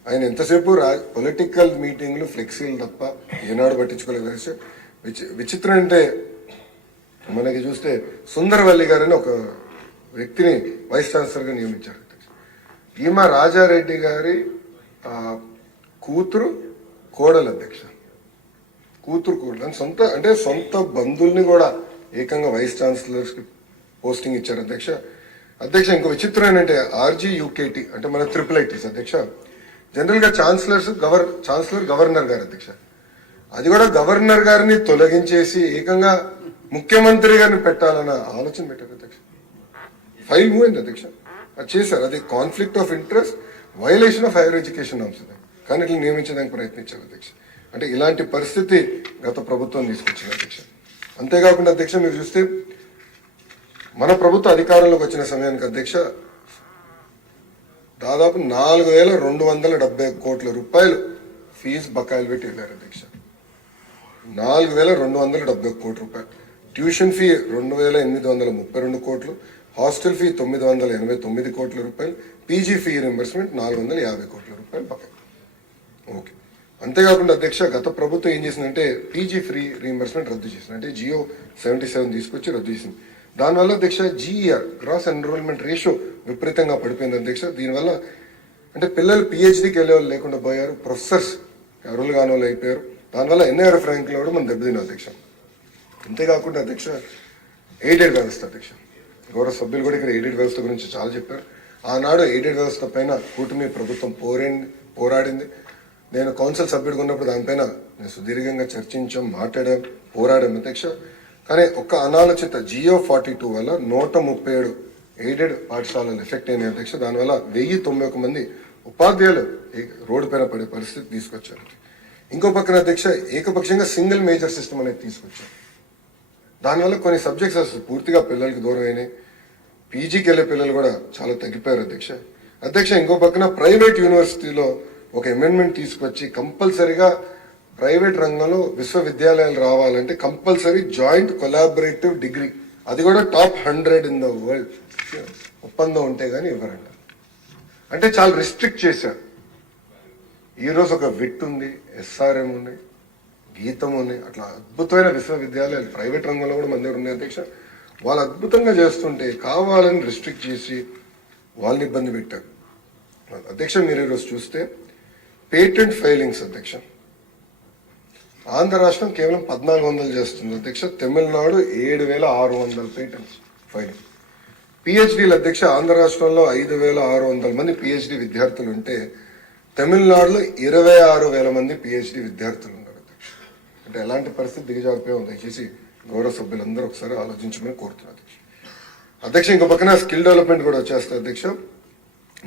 ఆయన ఎంతసేపు పొలిటికల్ మీటింగ్లు ఫ్లెక్సీలు తప్ప ఏనాడు పట్టించుకోలేదు. విచిత్రం అంటే మనకి చూస్తే సుందరవల్లి గారని ఒక వ్యక్తిని వైస్ ఛాన్సలర్ గా నియమించారు అధ్యక్ష. ఈమె రాజారెడ్డి గారి కూతురు కోడలు అధ్యక్ష, కూతురు కోడలు సొంత బంధువుల్ని కూడా ఏకంగా వైస్ ఛాన్సలర్స్ కి పోస్టింగ్ ఇచ్చారు అధ్యక్ష. అధ్యక్ష ఇంకో విచిత్రం ఏంటంటే RGUKT అంటే మన IIITs అధ్యక్ష, జనరల్ గా ఛాన్సలర్ గవర్నర్ గారు అధ్యక్ష, అది కూడా గవర్నర్ గారిని తొలగించేసి ఏకంగా ముఖ్యమంత్రి గారిని పెట్టాలన్న ఆలోచన పెట్టారు అధ్యక్ష. ఫైల్ మూవ్ అయింది అధ్యక్ష. అది చేశారు. అది conflict of interest, violation of higher education norms. కానీ ఇట్లా నియమించడానికి ప్రయత్నించారు అధ్యక్ష. అంటే ఇలాంటి పరిస్థితి గత ప్రభుత్వం తీసుకొచ్చింది అధ్యక్ష. అంతేకాకుండా అధ్యక్ష మీరు చూస్తే మన ప్రభుత్వ అధికారంలోకి వచ్చిన సమయానికి అధ్యక్ష దాదాపు 4,270 కోట్ల రూపాయలు ఫీజు బకాయిలు పెట్టి వెళ్ళారు అధ్యక్ష. 4,270 కోట్ల రూపాయలు. ట్యూషన్ ఫీ 2,832 కోట్లు, హాస్టల్ ఫీ 989 కోట్ల రూపాయలు, పీజీ ఫీ రింబర్స్మెంట్ 450 కోట్ల రూపాయలు బకాయి. ఓకే. అంతేకాకుండా అధ్యక్ష గత ప్రభుత్వం ఏం చేసిందంటే పీజీ ఫ్రీ రీఎంబర్స్మెంట్ రద్దు చేసింది. అంటే జియో 77 తీసుకొచ్చి రద్దు చేసింది. దానివల్ల అధ్యక్ష జీఈఆర్ గ్రాస్ ఎన్రోల్మెంట్ రేషియో విపరీతంగా పడిపోయింది అధ్యక్ష. దీనివల్ల అంటే పిల్లలు పిహెచ్డీకి వెళ్ళే వాళ్ళు లేకుండా పోయారు, ప్రొఫెసర్స్ అరువులు కాని వాళ్ళు అయిపోయారు. దానివల్ల ఎన్ఐఆర్ఎఫ్ ర్యాంకులు కూడా మనం దెబ్బతిన్నాం అధ్యక్ష. అంతేకాకుండా అధ్యక్ష ఎయిడెడ్ వ్యవస్థ అధ్యక్ష, గౌరవ సభ్యులు కూడా ఇక్కడ ఎయిడెడ్ వ్యవస్థ గురించి చాలా చెప్పారు. ఆనాడు ఎయిడెడ్ వ్యవస్థ పైన కూటమి ప్రభుత్వం పోరాడింది. నేను కౌన్సిల్ సభ్యుడిగా ఉన్నప్పుడు దానిపైన నేను సుదీర్ఘంగా చర్చించాం, మాట్లాడాం, పోరాడాం అధ్యక్ష. కానీ ఒక్క అనాలోచిత జియో 42 వల్ల 137 ఎయిడెడ్ పాఠశాలలు ఎఫెక్ట్ అయినాయి అధ్యక్ష. దానివల్ల 1091 మంది ఉపాధ్యాయులు రోడ్డు పైన పడే పరిస్థితి తీసుకొచ్చారు. ఇంకో పక్కన అధ్యక్ష ఏకపక్షంగా సింగిల్ మేజర్ సిస్టమ్ అనేది తీసుకొచ్చారు. దానివల్ల కొన్ని సబ్జెక్ట్స్ అసలు పూర్తిగా పిల్లలకి దూరం అయినాయి. పీజీకి వెళ్ళే పిల్లలు కూడా చాలా తగ్గిపోయారు అధ్యక్ష. ఇంకో పక్కన ప్రైవేట్ యూనివర్సిటీలో ఒక అమెండ్మెంట్ తీసుకొచ్చి కంపల్సరీగా ప్రైవేట్ రంగంలో విశ్వవిద్యాలయాలు రావాలంటే కంపల్సరీ జాయింట్ కొలాబరేటివ్ డిగ్రీ, అది కూడా టాప్ 100 ఇన్ ద వరల్డ్ ఒప్పందం ఉంటే గానీ ఇవ్వరంట. అంటే చాలా రిస్ట్రిక్ట్ చేశారు. ఈరోజు ఒక విట్ ఉంది, ఎస్ఆర్ఎం ఉంది, గీతం ఉంది, అట్లా అద్భుతమైన విశ్వవిద్యాలయాలు ప్రైవేట్ రంగంలో కూడా మన దగ్గర ఉన్నాయి అధ్యక్ష. వాళ్ళు అద్భుతంగా చేస్తుంటే కావాలని రిస్ట్రిక్ట్ చేసి వాళ్ళని ఇబ్బంది పెట్టారు అధ్యక్ష. మీరు ఈరోజు చూస్తే పేటెంట్ ఫైలింగ్స్ అధ్యక్ష, ఆంధ్ర రాష్ట్రం కేవలం 1,400 చేస్తుంది అధ్యక్ష. Tamil Nadu 7,600 patents filing. పిహెచ్డీలు అధ్యక్ష, ఆంధ్ర రాష్ట్రంలో 5,600 మంది పిహెచ్డి విద్యార్థులు ఉంటే తమిళనాడులో 26,000 మంది పిహెచ్డి విద్యార్థులు ఉన్నారు అధ్యక్ష. అంటే ఎలాంటి పరిస్థితి దిగజారిపోయి ఉంది దయచేసి గౌరవ సభ్యులందరూ ఒకసారి ఆలోచించమని కోరుతున్నారు అధ్యక్ష. ఇంకో పక్కన స్కిల్ డెవలప్మెంట్ కూడా వచ్చేస్తుంది అధ్యక్ష.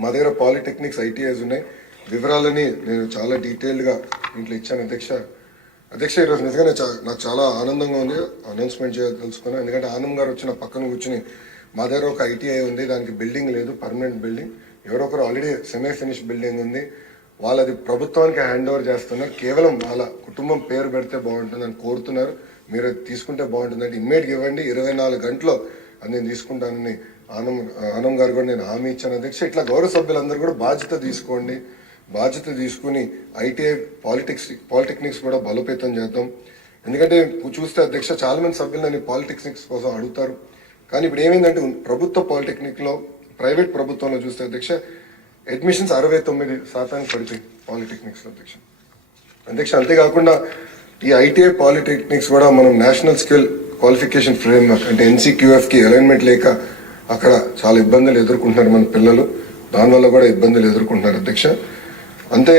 మా దగ్గర పాలిటెక్నిక్స్, ఐటీఐస్ ఉన్నాయి. వివరాలని నేను చాలా డీటెయిల్డ్గా ఇంట్లో ఇచ్చాను అధ్యక్ష. ఈరోజు నిజంగానే నాకు చాలా ఆనందంగా ఉంది అనౌన్స్మెంట్ చేయదలుచుకున్నాను. ఎందుకంటే ఆనంద్ గారు వచ్చిన పక్కన కూర్చుని మా దగ్గర ఒక ఐటీఐ ఉంది, దానికి బిల్డింగ్ లేదు, పర్మనెంట్ బిల్డింగ్. ఎవరొకరు ఆల్రెడీ సెమీ ఫినిష్ బిల్డింగ్ ఉంది, వాళ్ళది ప్రభుత్వానికి హ్యాండ్ ఓవర్ చేస్తున్నారు. కేవలం వాళ్ళ కుటుంబం పేరు పెడితే బాగుంటుందని కోరుతున్నారు. మీరు అది తీసుకుంటే బాగుంటుందంటే ఇమ్మీడియట్గా ఇవ్వండి, 24 గంటల్లో అది నేను తీసుకుంటానని ఆనంద్ గారు కూడా నేను హామీ ఇచ్చాను అధ్యక్ష. ఇట్లా గౌరవ సభ్యులందరూ కూడా బాధ్యత తీసుకోండి. బాధ్యత తీసుకుని ఐటీఐ పాలిటెక్నిక్స్ కూడా బలోపేతం చేద్దాం. ఎందుకంటే చూస్తే అధ్యక్ష చాలా మంది సభ్యులు నన్ను పాలిటెక్నిక్స్ కోసం అడుగుతారు. కానీ ఇప్పుడు ఏమైందంటే ప్రభుత్వ పాలిటెక్నిక్లో, ప్రైవేట్ ప్రభుత్వంలో చూస్తే అధ్యక్ష అడ్మిషన్స్ 69% పడిపోయి పాలిటెక్నిక్స్ అధ్యక్ష. అంతేకాకుండా ఈ ఐటీఐ పాలిటెక్నిక్స్ కూడా మనం నేషనల్ స్కిల్ క్వాలిఫికేషన్ ఫ్రేమ్వర్క్ అంటే NCQF కి అలైన్మెంట్ లేక అక్కడ చాలా ఇబ్బందులు ఎదుర్కొంటున్నారు మన పిల్లలు. దానివల్ల కూడా ఇబ్బందులు ఎదుర్కొంటున్నారు అధ్యక్ష. అంతే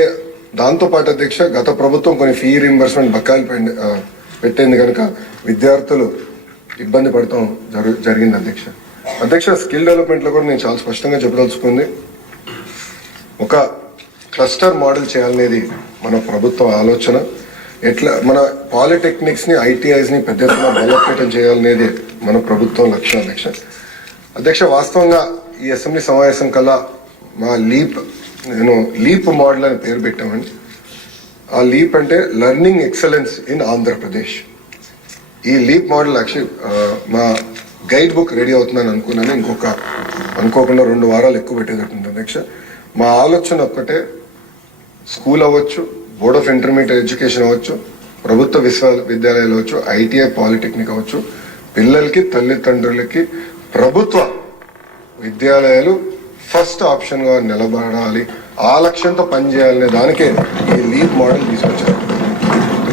దాంతోపాటు అధ్యక్ష గత ప్రభుత్వం కొన్ని ఫీ రీంబర్స్మెంట్ బకాయిలు పెట్టింది కనుక విద్యార్థులు ఇబ్బంది పడటం జరిగింది అధ్యక్ష. స్కిల్ డెవలప్మెంట్ లో కూడా నేను చాలా స్పష్టంగా చెప్పదలుచుకుంది. ఒక క్లస్టర్ మోడల్ చేయాలనేది మన ప్రభుత్వ ఆలోచన. ఎట్లా మన పాలిటెక్నిక్స్ ని, ఐటీఐస్ ని పెద్ద ఎత్తున బలోపేతం చేయాలనేది మన ప్రభుత్వం లక్ష్యం అధ్యక్ష. వాస్తవంగా ఈ అసెంబ్లీ సమావేశం కల్లా మా నేను లీప్ మోడల్ అని పేరు పెట్టామండి. ఆ లీప్ అంటే లెర్నింగ్ ఎక్సలెన్స్ ఇన్ ఆంధ్రప్రదేశ్. ఈ లీప్ మోడల్ యాక్చువల్లీ మా గైడ్ బుక్ రెడీ అవుతుందని అనుకున్నాను. అనుకోకుండా 2 వారాలు ఎక్కువ పెట్టేటట్టుంది అధ్యక్ష. మా ఆలోచన ఒక్కటే, స్కూల్ అవ్వచ్చు, బోర్డ్ ఆఫ్ ఇంటర్మీడియట్ ఎడ్యుకేషన్ అవ్వచ్చు, ప్రభుత్వ విశ్వవిద్యాలయాలు అవ్వచ్చు, ఐటీఐ పాలిటెక్నిక్ అవ్వచ్చు, పిల్లలకి, తల్లిదండ్రులకి ప్రభుత్వ విద్యాలయాలు ఫస్ట్ ఆప్షన్ గా నిలబడాలి, ఆ లక్ష్యంతో పనిచేయాలనే దానికే ఈ లీప్ మోడల్ తీసుకొచ్చారు.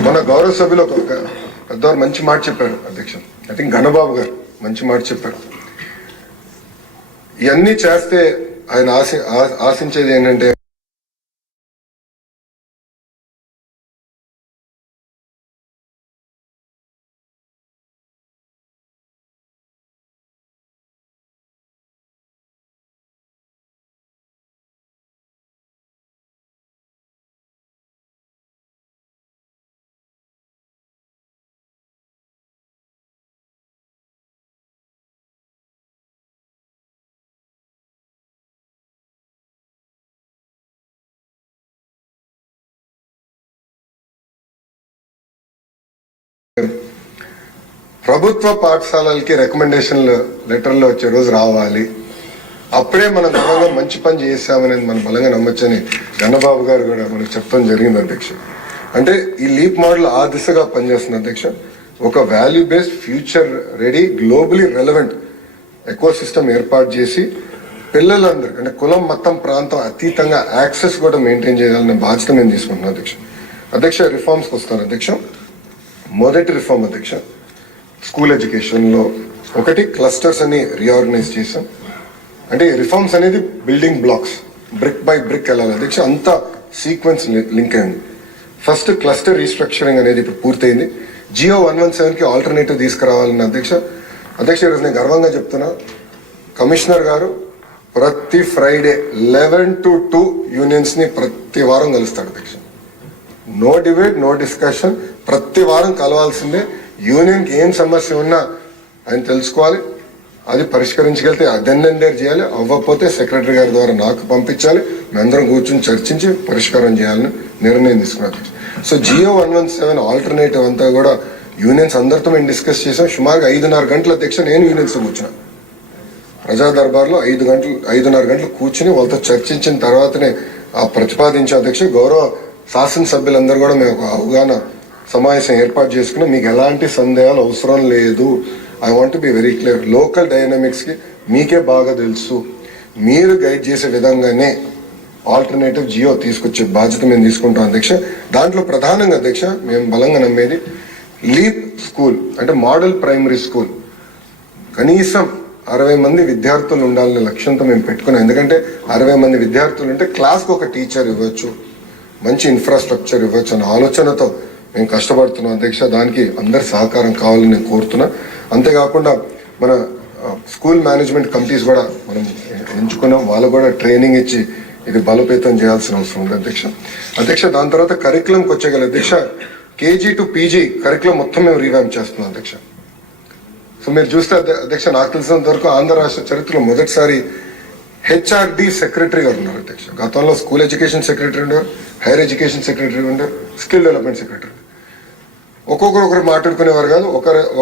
మన గౌరవ సభ్యులు ఒక పెద్దవారు మంచి మాట చెప్పారు అధ్యక్ష. ఐ థింక్ ఘనబాబు గారు మంచి మాట చెప్పారు. ఇవన్నీ చేస్తే ఆయన ఆశించేది ఏంటంటే ప్రభుత్వ పాఠశాలలకి రికమెండేషన్లు లెటర్లు వచ్చే రోజు రావాలి, అప్పుడే మనం గర్వంగా మంచి పని చేసామనేది మనం బలంగా నమ్మొచ్చని గన్నబాబు గారు కూడా మనకు చెప్పడం జరిగింది అధ్యక్ష. అంటే ఈ లీప్ మోడల్ ఆ దిశగా పనిచేస్తుంది అధ్యక్ష. ఒక value based future ready globally relevant eco system ఏర్పాటు చేసి పిల్లలందరికీ అంటే కులం మతం ప్రాంతం అతీతంగా యాక్సెస్ కూడా మెయింటైన్ చేయాలనే బాధ్యత నేను తీసుకుంటున్నాను అధ్యక్ష. అధ్యక్ష రిఫార్మ్స్కి వస్తాను అధ్యక్ష. మొదటి రిఫార్మ్ అధ్యక్ష, స్కూల్ ఎడ్యుకేషన్లో ఒకటి క్లస్టర్స్ అని రీఆర్గనైజ్ చేసాం. అంటే రిఫార్మ్స్ అనేది building blocks brick by brick వెళ్ళాలి అధ్యక్ష, అంతా సీక్వెన్స్ లింక్ అయింది. ఫస్ట్ క్లస్టర్ రీస్ట్రక్చరింగ్ అనేది ఇప్పుడు పూర్తయింది. జియో 117కి ఆల్టర్నేటివ్ తీసుకురావాలని అధ్యక్ష. ఈరోజు నేను గర్వంగా చెప్తున్నా, కమిషనర్ గారు ప్రతి ఫ్రైడే 11 to 2 యూనియన్స్ని ప్రతి వారం కలుస్తాడు అధ్యక్ష. నో డిబేట్, నో డిస్కషన్, ప్రతి వారం కలవాల్సిందే. యూనియన్కి ఏం సమస్య ఉన్నా ఆయన తెలుసుకోవాలి, అది పరిష్కరించగలిగితే అదెందేర్ చేయాలి, అవ్వకపోతే సెక్రటరీ గారి ద్వారా నాకు పంపించాలి, మేమందరం కూర్చొని చర్చించి పరిష్కారం చేయాలని నిర్ణయం తీసుకున్నాం. సో జియో 117 ఆల్టర్నేటివ్ అంతా కూడా యూనియన్స్ అందరితో మేము డిస్కస్ చేసాం. సుమారుగా 5:30 గంటల అధ్యక్ష నేను యూనియన్స్తో కూర్చున్నా. ప్రజా దర్బార్లో 5:30 గంటలు కూర్చుని వాళ్ళతో చర్చించిన తర్వాతనే ఆ ప్రతిపాదించే అధ్యక్ష. గౌరవ శాసనసభ్యులందరూ కూడా మేము ఒక అవగాహన సమావేశం ఏర్పాటు చేసుకున్నాం. మీకు ఎలాంటి సందేహాలు అవసరం లేదు. I want be very clear. Local డైనమిక్స్కి మీకే బాగా తెలుసు, మీరు గైడ్ చేసే విధంగానే ఆల్టర్నేటివ్ జియో తీసుకొచ్చే బాధ్యత మేము తీసుకుంటాం అధ్యక్ష. దాంట్లో ప్రధానంగా అధ్యక్ష మేము బలంగా నమ్మేది లీప్ స్కూల్ అంటే మోడల్ ప్రైమరీ స్కూల్. కనీసం 60 మంది విద్యార్థులు ఉండాలనే లక్ష్యంతో మేము పెట్టుకున్నాం. ఎందుకంటే 60 మంది విద్యార్థులు ఉంటే క్లాస్కి ఒక టీచర్ ఇవ్వచ్చు, మంచి ఇన్ఫ్రాస్ట్రక్చర్ ఇవ్వచ్చు అన్న ఆలోచనతో మేము కష్టపడుతున్నాం అధ్యక్ష. దానికి అందరి సహకారం కావాలని నేను కోరుతున్నా. అంతేకాకుండా మన స్కూల్ మేనేజ్మెంట్ కమిటీస్ కూడా మనం ఎంచుకున్నాం, వాళ్ళకు కూడా ట్రైనింగ్ ఇచ్చి ఇది బలోపేతం చేయాల్సిన అవసరం ఉంది అధ్యక్ష. దాని తర్వాత కరికులంకి వచ్చేగల అధ్యక్ష, కేజీ టు పీజీ కరికులం మొత్తం మేము రీవ్యాంప్ చేస్తున్నాం అధ్యక్ష. సో మీరు చూస్తే అధ్యక్ష, నాకు తెలిసినంత వరకు ఆంధ్ర రాష్ట్ర చరిత్రలో మొదటిసారి హెచ్ఆర్డి సెక్రటరీ గారు ఉన్నారు అధ్యక్ష. గతంలో స్కూల్ ఎడ్యుకేషన్ సెక్రటరీ ఉండేవారు, హైయర్ ఎడ్యుకేషన్ సెక్రటరీ ఉండేవారు, స్కిల్ డెవలప్మెంట్ సెక్రటరీ. ఒకరు మాట్లాడుకునేవారు కాదు,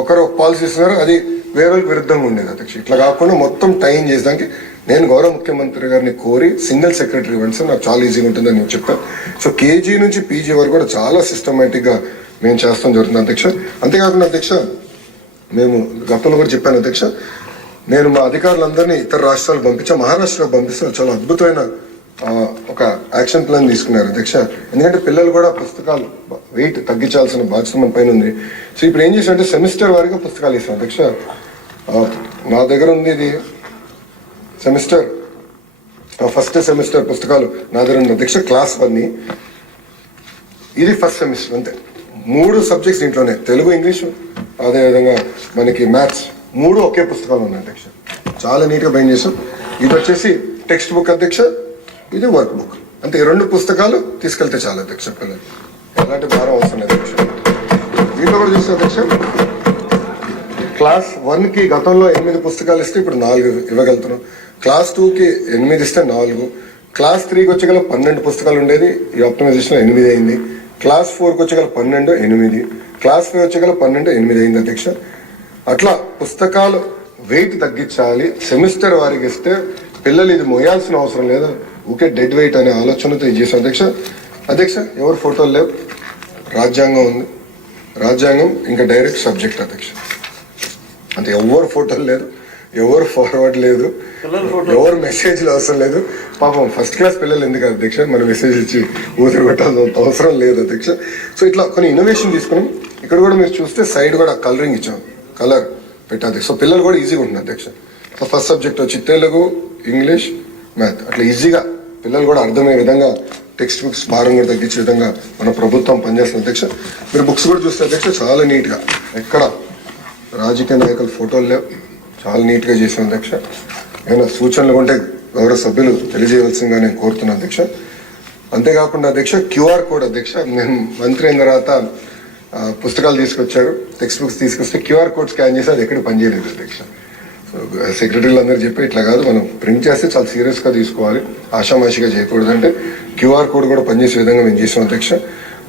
ఒకరు పాలసీ ఇస్తున్నారు, అది వేరే విరుద్ధంగా ఉండేది అధ్యక్ష. ఇట్లా కాకుండా మొత్తం టైం చేసేదానికి నేను గౌరవ ముఖ్యమంత్రి గారిని కోరి సింగిల్ సెక్రటరీ ఇవ్వండి సార్, నాకు చాలా ఈజీగా ఉంటుందని నేను చెప్పాను. సో కేజీ నుంచి పీజీ వరకు కూడా చాలా సిస్టమేటిక్గా మేము చేస్తాం జరుగుతుంది అధ్యక్ష. అంతేకాకుండా అధ్యక్ష, మేము గతంలో కూడా చెప్పాను అధ్యక్ష, నేను మా అధికారులందరినీ ఇతర రాష్ట్రాలకు పంపించాను, మహారాష్ట్రకు పంపిస్తాను. చాలా అద్భుతమైన ఒక యాక్షన్ ప్లాన్ తీసుకున్నారు అధ్యక్ష. ఎందుకంటే పిల్లలు కూడా పుస్తకాలు వెయిట్ తగ్గించాల్సిన బాధ్యత మన పైన ఉంది. సో ఇప్పుడు ఏం చేసామంటే సెమిస్టర్ వారిగా పుస్తకాలు ఇస్తాం అధ్యక్ష. నా దగ్గర ఉంది ఇది సెమిస్టర్, ఫస్ట్ సెమిస్టర్ పుస్తకాలు నా దగ్గర ఉంది అధ్యక్ష. క్లాస్ 1 ఇది ఫస్ట్ సెమిస్టర్ అంతే. 3 సబ్జెక్ట్స్ దీంట్లోనే, తెలుగు, ఇంగ్లీషు, అదేవిధంగా మనకి మ్యాథ్స్, 3 ఒకే పుస్తకాలు ఉన్నాయి అధ్యక్ష. చాలా నీట్గా బైండ్ చేసాం. ఇది వచ్చేసి టెక్స్ట్ బుక్ అధ్యక్ష, ఇది వర్క్ బుక్. అంతే, ఈ 2 పుస్తకాలు తీసుకెళ్తే చాలా అధ్యక్ష. పిల్లలు ఎలాంటి భారం అవసరం లేదు అధ్యక్ష. దీంట్లో కూడా చూస్తే అధ్యక్ష, క్లాస్ 1కి గతంలో 8 పుస్తకాలు ఇస్తే ఇప్పుడు 4 ఇవ్వగలుగుతున్నాం. క్లాస్ 2కి 8 ఇస్తే 4. క్లాస్ 3కి వచ్చేగల 12 పుస్తకాలు ఉండేది, ఈ ఆప్టిమైజేషన్ 8 అయింది. క్లాస్ 4కి వచ్చేగల 12, 8. క్లాస్ 5 వచ్చేగల 12, 8 అయింది అధ్యక్ష. అట్లా పుస్తకాలు వెయిట్ తగ్గించాలి, సెమిస్టర్ వారికి ఇస్తే పిల్లలు ఇది మోయాల్సిన అవసరం లేదు, ఊకే డెడ్ వెయిట్ అనే ఆలోచనతో ఇది చేసాం అధ్యక్ష. ఎవరు ఫోటోలు లేవు, రాజ్యాంగం ఉంది, రాజ్యాంగం ఇంకా డైరెక్ట్ సబ్జెక్ట్ అధ్యక్ష. అంటే ఎవరు ఫోటోలు లేదు, ఎవరు ఫార్వర్డ్ లేదు, ఎవరు మెసేజ్లు అవసరం లేదు. పాపం ఫస్ట్ క్లాస్ పిల్లలు ఎందుకు అధ్యక్ష మన మెసేజ్ ఇచ్చి ఊపిరి పెట్టాల్సిన అవసరం లేదు అధ్యక్ష. సో ఇట్లా కొన్ని ఇన్నోవేషన్ తీసుకున్నాం. ఇక్కడ కూడా మీరు చూస్తే సైడ్ కూడా కలరింగ్ ఇచ్చాం, కలర్ పెట్టాలి. సో పిల్లలు కూడా ఈజీగా ఉంటుంది అధ్యక్ష. సో ఫస్ట్ సబ్జెక్ట్ వచ్చి తెలుగు, ఇంగ్లీష్, మ్యాథ్, అట్లా ఈజీగా పిల్లలు కూడా అర్థమయ్యే విధంగా టెక్స్ట్ బుక్స్ భారం కూడా తగ్గించే విధంగా మన ప్రభుత్వం పనిచేస్తుంది అధ్యక్ష. మీరు బుక్స్ కూడా చూస్తే అధ్యక్ష చాలా నీట్గా, ఎక్కడ రాజకీయ నాయకుల ఫోటోలు లేవు, చాలా నీట్గా చేసిన అధ్యక్ష. ఏమైనా సూచనలు ఉంటే గౌరవ సభ్యులు తెలియజేయవలసిందిగా నేను కోరుతున్నాను అధ్యక్ష. అంతేకాకుండా అధ్యక్ష, క్యూఆర్ కోడ్ అధ్యక్ష, నేను మంత్రి అయిన తర్వాత పుస్తకాలు తీసుకొచ్చారు, టెక్స్ట్ బుక్స్ తీసుకొస్తే క్యూఆర్ కోడ్ స్కాన్ చేసి అది ఎక్కడ పనిచేయలేదు అధ్యక్ష. సెక్రటరీలు అందరూ చెప్పి ఇట్లా కాదు, మనం ప్రింట్ చేస్తే చాలా సీరియస్గా తీసుకోవాలి, ఆషామాషిగా చేయకూడదు అంటే క్యూఆర్ కోడ్ కూడా పనిచేసే విధంగా మేము చేసాం అధ్యక్ష.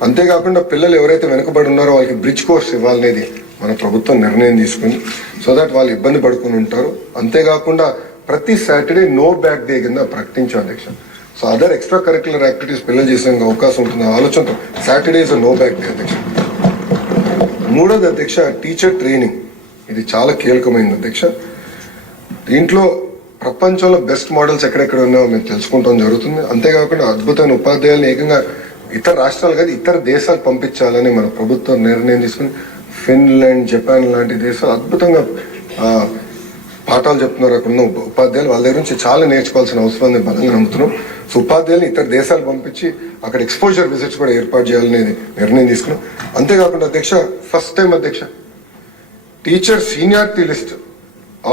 అంతేకాకుండా పిల్లలు ఎవరైతే వెనుకబడి ఉన్నారో వాళ్ళకి బ్రిడ్జ్ కోర్స్ ఇవ్వాలనేది మన ప్రభుత్వం నిర్ణయం తీసుకుంది. సో దట్ వాళ్ళు ఇబ్బంది పడుకుని ఉంటారు. అంతేకాకుండా ప్రతి సాటర్డే నో బ్యాక్ డే కింద ప్రకటించాం అధ్యక్ష. So other extra curricular activities పిల్లలు చేసే అవకాశం ఉంటుంది ఆలోచనతో Saturday is no bag day అధ్యక్ష. మూడోది అధ్యక్ష టీచర్ ట్రైనింగ్. ఇది చాలా కీలకమైనది అధ్యక్ష. దీంట్లో ప్రపంచంలో బెస్ట్ మోడల్స్ ఎక్కడెక్కడ ఉన్నాయో మేము తెలుసుకుంటాం జరుగుతుంది. అంతేకాకుండా అద్భుతమైన ఉపాధ్యాయులను ఏకంగా ఇతర రాష్ట్రాలు కాదు ఇతర దేశాలు పంపించాలని మన ప్రభుత్వం నిర్ణయం తీసుకుని ఫిన్లాండ్, జపాన్ లాంటి దేశాలు అద్భుతంగా పాఠాలు చెప్తున్నారు. అక్కడ ఉన్న ఉపాధ్యాయులు వాళ్ళ దగ్గర నుంచి చాలా నేర్చుకోవాల్సిన అవసరం నేను బలంగా నమ్ముతున్నాం. సో ఉపాధ్యాయులను ఇతర దేశాలు పంపించి అక్కడ ఎక్స్పోజర్ విజిట్స్ కూడా ఏర్పాటు చేయాలనేది నిర్ణయం తీసుకున్నాం. అంతేకాకుండా అధ్యక్ష ఫస్ట్ టైం అధ్యక్ష టీచర్ సీనియారిటీ లిస్ట్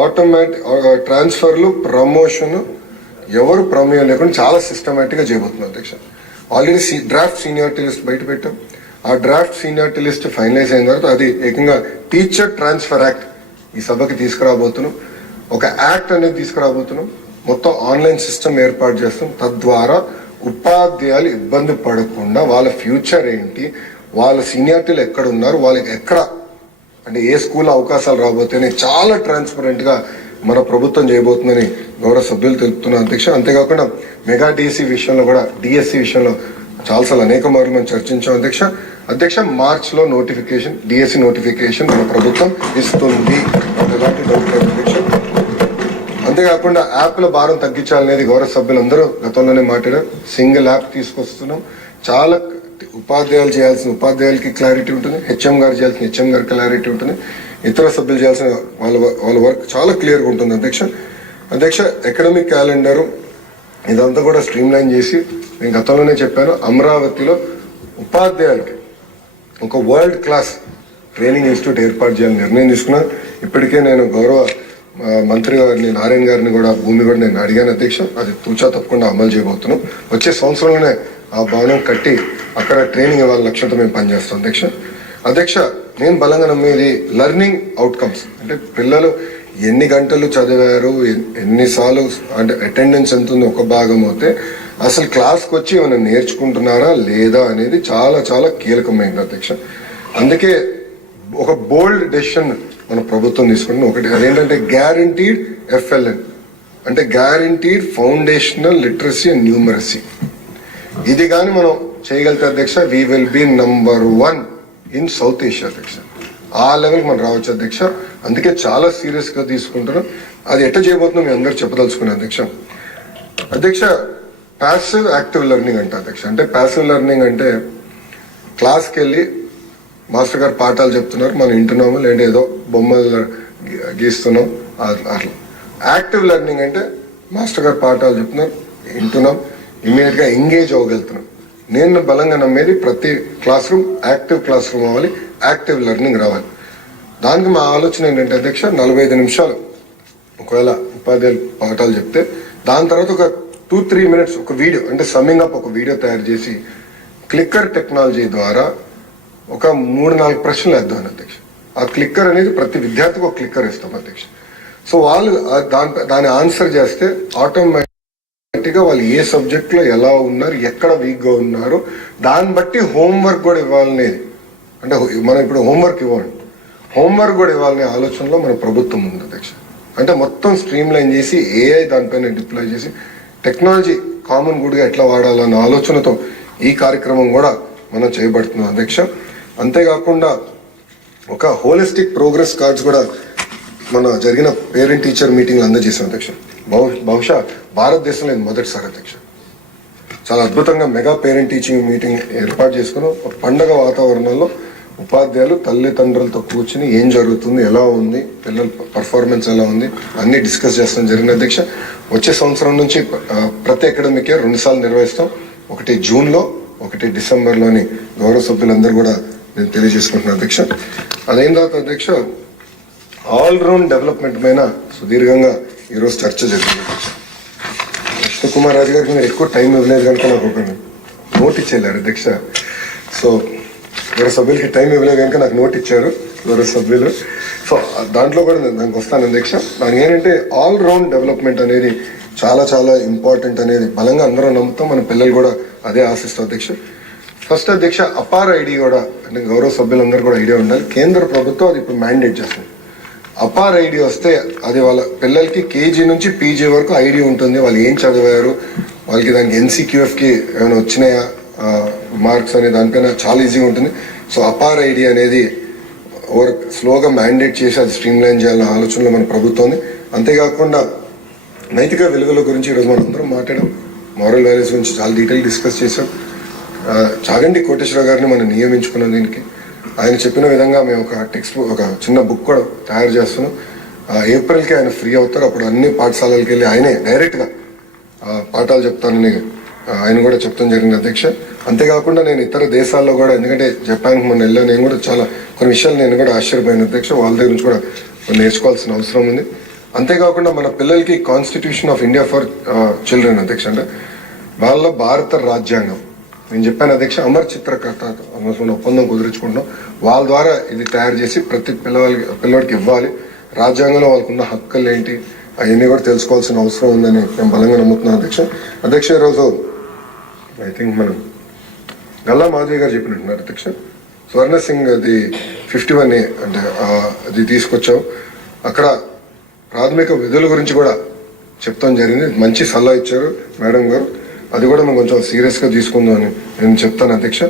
ఆటోమేటిక్ ట్రాన్స్ఫర్లు, ప్రమోషన్ ఎవరు ప్రమేయం లేకుండా చాలా సిస్టమేటిక్ గా చేయబోతున్నాం అధ్యక్ష. ఆల్రెడీ డ్రాఫ్ట్ సీనియారిటీ లిస్ట్ బయట పెట్టాం. ఆ డ్రాఫ్ట్ సీనియారిటీ లిస్ట్ ఫైనలైజ్ అయిన తర్వాత అది ఏకంగా టీచర్ ట్రాన్స్ఫర్ యాక్ట్ ఈ సభకి తీసుకురాబోతున్నాం. ఒక యాక్ట్ అనేది తీసుకురాబోతున్నాం. మొత్తం ఆన్లైన్ సిస్టమ్ ఏర్పాటు చేస్తాం. తద్వారా ఉపాధ్యాయులు ఇబ్బంది పడకుండా వాళ్ళ ఫ్యూచర్ ఏంటి, వాళ్ళ సీనియారిటీలు ఎక్కడ ఉన్నారు, వాళ్ళకి ఎక్కడ అంటే ఏ స్కూల్ అవకాశాలు రాబోతున్నాయి చాలా ట్రాన్స్పరెంట్ గా మన ప్రభుత్వం చేయబోతుందని గౌరవ సభ్యులు తెలుపుతున్నారు అధ్యక్ష. అంతేకాకుండా మెగా డిఎస్సి విషయంలో కూడా డిఎస్సి విషయంలో చాలాసార్లు అనేక మార్లు మనం చర్చించాం అధ్యక్ష. అధ్యక్ష మార్చ్ లో నోటిఫికేషన్ డిఎస్సి నోటిఫికేషన్ మన ప్రభుత్వం ఇస్తుంది, ఎలాంటి డౌట్ లేదు అధ్యక్ష. అంతేకాకుండా యాప్ల భారం తగ్గించాలనేది గౌరవ సభ్యులందరూ గతంలోనే మాట్లాడారు. సింగిల్ యాప్ తీసుకొస్తున్నాం. చాలా ఉపాధ్యాయులు చేయాల్సిన ఉపాధ్యాయులకి క్లారిటీ ఉంటుంది, హెచ్ఎం గారు చేయాల్సిన హెచ్ఎం గారికి క్లారిటీ ఉంటుంది, ఇతర సభ్యులు చేయాల్సిన వాళ్ళ వర్క్ చాలా క్లియర్గా ఉంటుంది అధ్యక్ష. అధ్యక్ష అకాడమిక్ క్యాలెండరు ఇదంతా కూడా స్ట్రీమ్ లైన్ చేసి నేను గతంలోనే చెప్పాను అమరావతిలో ఉపాధ్యాయులకి ఒక వరల్డ్ క్లాస్ ట్రైనింగ్ ఇన్స్టిట్యూట్ ఏర్పాటు చేయాలని నిర్ణయం తీసుకున్నాను. ఇప్పటికే నేను గౌరవ మంత్రి గారిని నారాయణ గారిని కూడా భూమి కూడా నేను అడిగాను అధ్యక్ష. అది తూచా తప్పకుండా అమలు చేయబోతున్నాం. వచ్చే సంవత్సరంలోనే ఆ భవనం కట్టి అక్కడ ట్రైనింగ్ ఇవ్వాలి లక్ష్యంతో మేము పనిచేస్తాం అధ్యక్ష. అధ్యక్ష నేను బలంగా నమ్మేది లెర్నింగ్ అవుట్కమ్స్ అంటే పిల్లలు ఎన్ని గంటలు చదివారు, ఎన్నిసార్లు అంటే అటెండెన్స్ ఎంత ఉంది ఒక భాగం అయితే అసలు క్లాస్కి వచ్చి ఏమైనా నేర్చుకుంటున్నారా లేదా అనేది చాలా చాలా కీలకమైనది అధ్యక్ష. అందుకే ఒక బోల్డ్ డెసిషన్ మన ప్రభుత్వం తీసుకుంటుంది. ఒకటి అదేంటంటే గ్యారంటీడ్ ఎఫ్ఎల్ఎన్ అంటే guaranteed foundational literacy and numeracy. ఇది కానీ మనం చేయగలిగితే అధ్యక్ష we will be number 1 in south Asia అధ్యక్ష. ఆ లెవెల్కి మనం రావచ్చు అధ్యక్ష. అందుకే చాలా సీరియస్ గా తీసుకుంటున్నాం. అది ఎట్లా చేయబోతున్నాం మీ అందరు చెప్పదలుచుకున్నాం అధ్యక్ష. అధ్యక్ష ప్యాసివ్ యాక్టివ్ లెర్నింగ్ అంటే అధ్యక్ష అంటే ప్యాసివ్ లెర్నింగ్ అంటే క్లాస్కి వెళ్ళి మాస్టర్ గారు పాఠాలు చెప్తున్నారు మనం వింటున్నాము లేదా ఏదో బొమ్మలు గీస్తున్నాం అట్లా. యాక్టివ్ లెర్నింగ్ అంటే మాస్టర్ గారు పాఠాలు చెప్తున్నారు వింటున్నాం ఇమీడియట్ గా ఎంగేజ్ అవ్వగలుగుతున్నాం. నేను బలంగా నమ్మేది ప్రతి class room active class room అవ్వాలి, యాక్టివ్ లెర్నింగ్ రావాలి. దానికి మా ఆలోచన ఏంటంటే అధ్యక్ష 45 నిమిషాలు ఒకవేళ ఉపాధ్యాయులు పాఠాలు చెప్తే దాని తర్వాత ఒక 2-3 మినిట్స్ ఒక వీడియో అంటే సమ్మింగ్ అప్ ఒక వీడియో తయారు చేసి క్లిక్కర్ టెక్నాలజీ ద్వారా ఒక 3-4 ప్రశ్నలు వేద్దాం అధ్యక్ష. ఆ క్లిక్కర్ అనేది ప్రతి విద్యార్థికి ఒక క్లిక్కర్ ఇస్తాం అధ్యక్ష. సో వాళ్ళు దాని ఆన్సర్ చేస్తే ఆటోమేటిక్గా వాళ్ళు ఏ సబ్జెక్ట్ లో ఎలా ఉన్నారు, ఎక్కడ వీక్ గా ఉన్నారు, దాన్ని బట్టి హోంవర్క్ కూడా ఇవ్వాలనేది అంటే మనం ఇప్పుడు హోంవర్క్ ఇవ్వండి, హోంవర్క్ కూడా ఇవ్వాలనే ఆలోచనలో మన ప్రభుత్వం ఉంది అధ్యక్ష. అంటే మొత్తం స్ట్రీమ్ లైన్ చేసి ఏఐ దానిపైన డిప్లాయ్ చేసి టెక్నాలజీ కామన్ గుడ్గా ఎట్లా వాడాలన్న ఆలోచనతో ఈ కార్యక్రమం కూడా మనం చేయబడుతున్నాం అధ్యక్ష. అంతేకాకుండా ఒక హోలిస్టిక్ ప్రోగ్రెస్ కార్డ్స్ కూడా మన జరిగిన పేరెంట్ టీచర్ మీటింగ్ అందజేసాం అధ్యక్ష. బహుశా భారతదేశంలో ఇది మొదటిసారి అధ్యక్ష. చాలా అద్భుతంగా మెగా పేరెంట్ టీచింగ్ మీటింగ్ ఏర్పాటు చేసుకుని ఒక పండగ వాతావరణంలో ఉపాధ్యాయులు తల్లిదండ్రులతో కూర్చుని ఏం జరుగుతుంది, ఎలా ఉంది, పిల్లల పర్ఫార్మెన్స్ ఎలా ఉంది అన్ని డిస్కస్ చేస్తాం జరిగిన అధ్యక్ష. వచ్చే సంవత్సరం నుంచి ప్రతి అకాడమిక్ ఇయర్ 2 సార్లు నిర్వహిస్తాం. ఒకటి జూన్లో, ఒకటి డిసెంబర్లోని గౌరవ సభ్యులందరూ కూడా నేను తెలియజేసుకుంటున్నాను అధ్యక్ష. అదైన తర్వాత అధ్యక్ష ఆల్రౌండ్ డెవలప్మెంట్ పైన సుదీర్ఘంగా ఈరోజు చర్చ జరిగింది అధ్యక్ష. విష్ణు కుమార్ రాజు గారికి మీరు ఎక్కువ టైం ఇవ్వలేదు కనుక నాకు ఒక నోట్ ఇచ్చేళ్ళారు అధ్యక్ష. సో గౌరవ సభ్యులకి టైం ఇవ్వలేదు కనుక నాకు నోట్ ఇచ్చారు గౌరవ సభ్యులు. సో దాంట్లో కూడా నేను దానికి వస్తాను అధ్యక్ష. దానికి ఏంటంటే ఆల్రౌండ్ డెవలప్మెంట్ అనేది చాలా చాలా ఇంపార్టెంట్ అనేది బలంగా అందరూ నమ్ముతాం, మన పిల్లలు కూడా అదే ఆశిస్తాం అధ్యక్ష. ఫస్ట్ అధ్యక్ష అపార్ ఐడి కూడా అంటే గౌరవ సభ్యులందరూ కూడా ఐడియా ఉండాలి. కేంద్ర ప్రభుత్వం అది ఇప్పుడు మ్యాండేట్ చేస్తుంది. అపార్ ఐడి వస్తే అది వాళ్ళ పిల్లలకి కేజీ నుంచి పీజీ వరకు ఐడి ఉంటుంది. వాళ్ళు ఏం చదివారు, వాళ్ళకి దానికి ఎన్సీక్యూఎఫ్కి ఏమైనా వచ్చినాయా మార్క్స్ అనే దానిపైన చాలా ఈజీగా ఉంటుంది. సో అపార్ ఐడి అనేది స్లోగా మ్యాండేట్ చేసి అది స్ట్రీమ్ లైన్ చేయాలన్న ఆలోచనలో మన ప్రభుత్వం ఉంది. అంతేకాకుండా నైతిక విలువల గురించి ఈరోజు మనం అందరం మాట్లాడాం. మారల్ వాల్యూస్ గురించి చాలా డీటెయిల్ డిస్కస్ చేసాం. చాగంటి కోటేశ్వరరావు గారిని మనం నియమించుకున్నాం. దీనికి ఆయన చెప్పిన విధంగా మేము ఒక చిన్న బుక్ కూడా తయారు చేస్తున్నాం. ఏప్రిల్కి ఆయన ఫ్రీ అవుతారు. అప్పుడు అన్ని పాఠశాలలకు వెళ్ళి ఆయనే డైరెక్ట్గా పాఠాలు చెప్తానని ఆయన కూడా చెప్తాం జరిగింది అధ్యక్ష. అంతేకాకుండా నేను ఇతర దేశాల్లో కూడా, ఎందుకంటే జపాన్కి మొన్న వెళ్ళాను, నేను కూడా చాలా కొన్ని విషయాలు నేను కూడా ఆశ్చర్యపోయిన అధ్యక్ష. వాళ్ళ దగ్గర నుంచి కూడా నేర్చుకోవాల్సిన అవసరం ఉంది. అంతేకాకుండా మన పిల్లలకి constitution of India for children అధ్యక్ష, అంటే వాళ్ళ భారత రాజ్యాంగం నేను చెప్పాను అధ్యక్ష, అమర్ చిత్రకర్త మన ఒప్పందం కుదుర్చుకుంటున్నాం. వాళ్ళ ద్వారా ఇది తయారు చేసి ప్రతి పిల్లవాడికి ఇవ్వాలి. రాజ్యాంగంలో వాళ్ళకున్న హక్కులు ఏంటి అవన్నీ కూడా తెలుసుకోవాల్సిన అవసరం ఉందని మేము బలంగా నమ్ముతున్నాం అధ్యక్ష. ఈరోజు ఐ థింక్ మనం గల్లా మాధవి గారు చెప్పినట్టున్నారు అధ్యక్ష. స్వర్ణ సింగ్ అది 51A అంటే అది తీసుకొచ్చాం. అక్కడ ప్రాథమిక విధుల గురించి కూడా చెప్తాం జరిగింది. మంచి సలహా ఇచ్చారు మేడం గారు. అది కూడా మేము కొంచెం సీరియస్గా తీసుకుందామని నేను చెప్తాను అధ్యక్ష.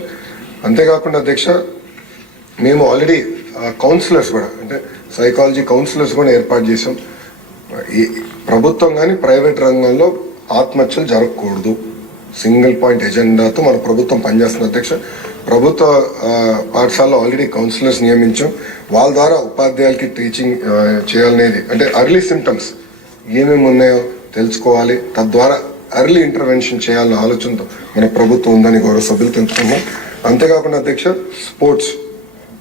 అంతేకాకుండా అధ్యక్ష, మేము ఆల్రెడీ కౌన్సిలర్స్ కూడా అంటే సైకాలజీ కౌన్సిలర్స్ కూడా ఏర్పాటు చేసాం. ఈ ప్రభుత్వం కానీ ప్రైవేట్ రంగంలో ఆత్మహత్యలు జరగకూడదు సింగిల్ పాయింట్ ఎజెండాతో మన ప్రభుత్వం పనిచేస్తుంది అధ్యక్ష. ప్రభుత్వ పాఠశాలలో ఆల్రెడీ కౌన్సిలర్స్ నియమించాం. వాళ్ళ ద్వారా ఉపాధ్యాయులకి టీచింగ్ చేయాలనేది అంటే అర్లీ సిమ్టమ్స్ ఏమేమి ఉన్నాయో తెలుసుకోవాలి, తద్వారా అర్లీ ఇంటర్వెన్షన్ చేయాలన్న ఆలోచనతో మన ప్రభుత్వం ఉందని గౌరవ సభ్యులు తెలుసుకున్నాం. అంతేకాకుండా అధ్యక్ష, స్పోర్ట్స్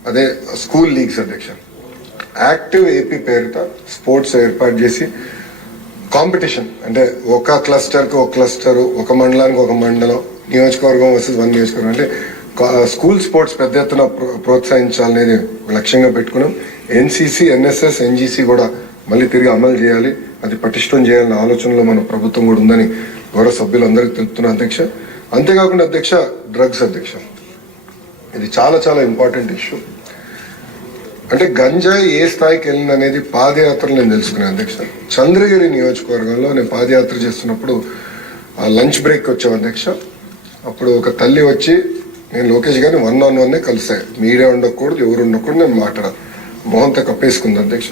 అదే స్కూల్ లీగ్స్ అధ్యక్ష, యాక్టివ్ ఏపీ పేరిట స్పోర్ట్స్ ఏర్పాటు చేసి కాంపిటీషన్ అంటే ఒక క్లస్టర్కి ఒక క్లస్టర్, ఒక మండలానికి ఒక మండలం, నియోజకవర్గం వర్సెస్ 1 నియోజకవర్గం అంటే స్కూల్ స్పోర్ట్స్ పెద్ద ఎత్తున ప్రోత్సహించాలనేది లక్ష్యంగా పెట్టుకున్నాం. ఎన్సీసీ, ఎన్ఎస్ఎస్, ఎన్జీసీ కూడా మళ్ళీ తిరిగి అమలు చేయాలి, అది పటిష్టం చేయాలన్న ఆలోచనలో మన ప్రభుత్వం కూడా ఉందని గౌరవ సభ్యులందరికీ తెలుపుతున్నా అధ్యక్ష. అంతేకాకుండా అధ్యక్ష, డ్రగ్స్ అధ్యక్ష, ఇది చాలా చాలా ఇంపార్టెంట్ ఇష్యూ. అంటే గంజాయి ఏ స్థాయికి వెళ్ళింది అనేది పాదయాత్రలు నేను తెలుసుకున్నాను అధ్యక్ష. చంద్రగిరి నియోజకవర్గంలో నేను పాదయాత్ర చేస్తున్నప్పుడు లంచ్ బ్రేక్ వచ్చాం అధ్యక్ష. అప్పుడు ఒక తల్లి వచ్చి, నేను లోకేష్ గారిని 1-on-1 కలిసాను, మీడియా ఉండకూడదు, ఎవరు ఉండకూడదు, నేను మాట్లాడాను. మొహంతో కప్పేసుకుంది అధ్యక్ష.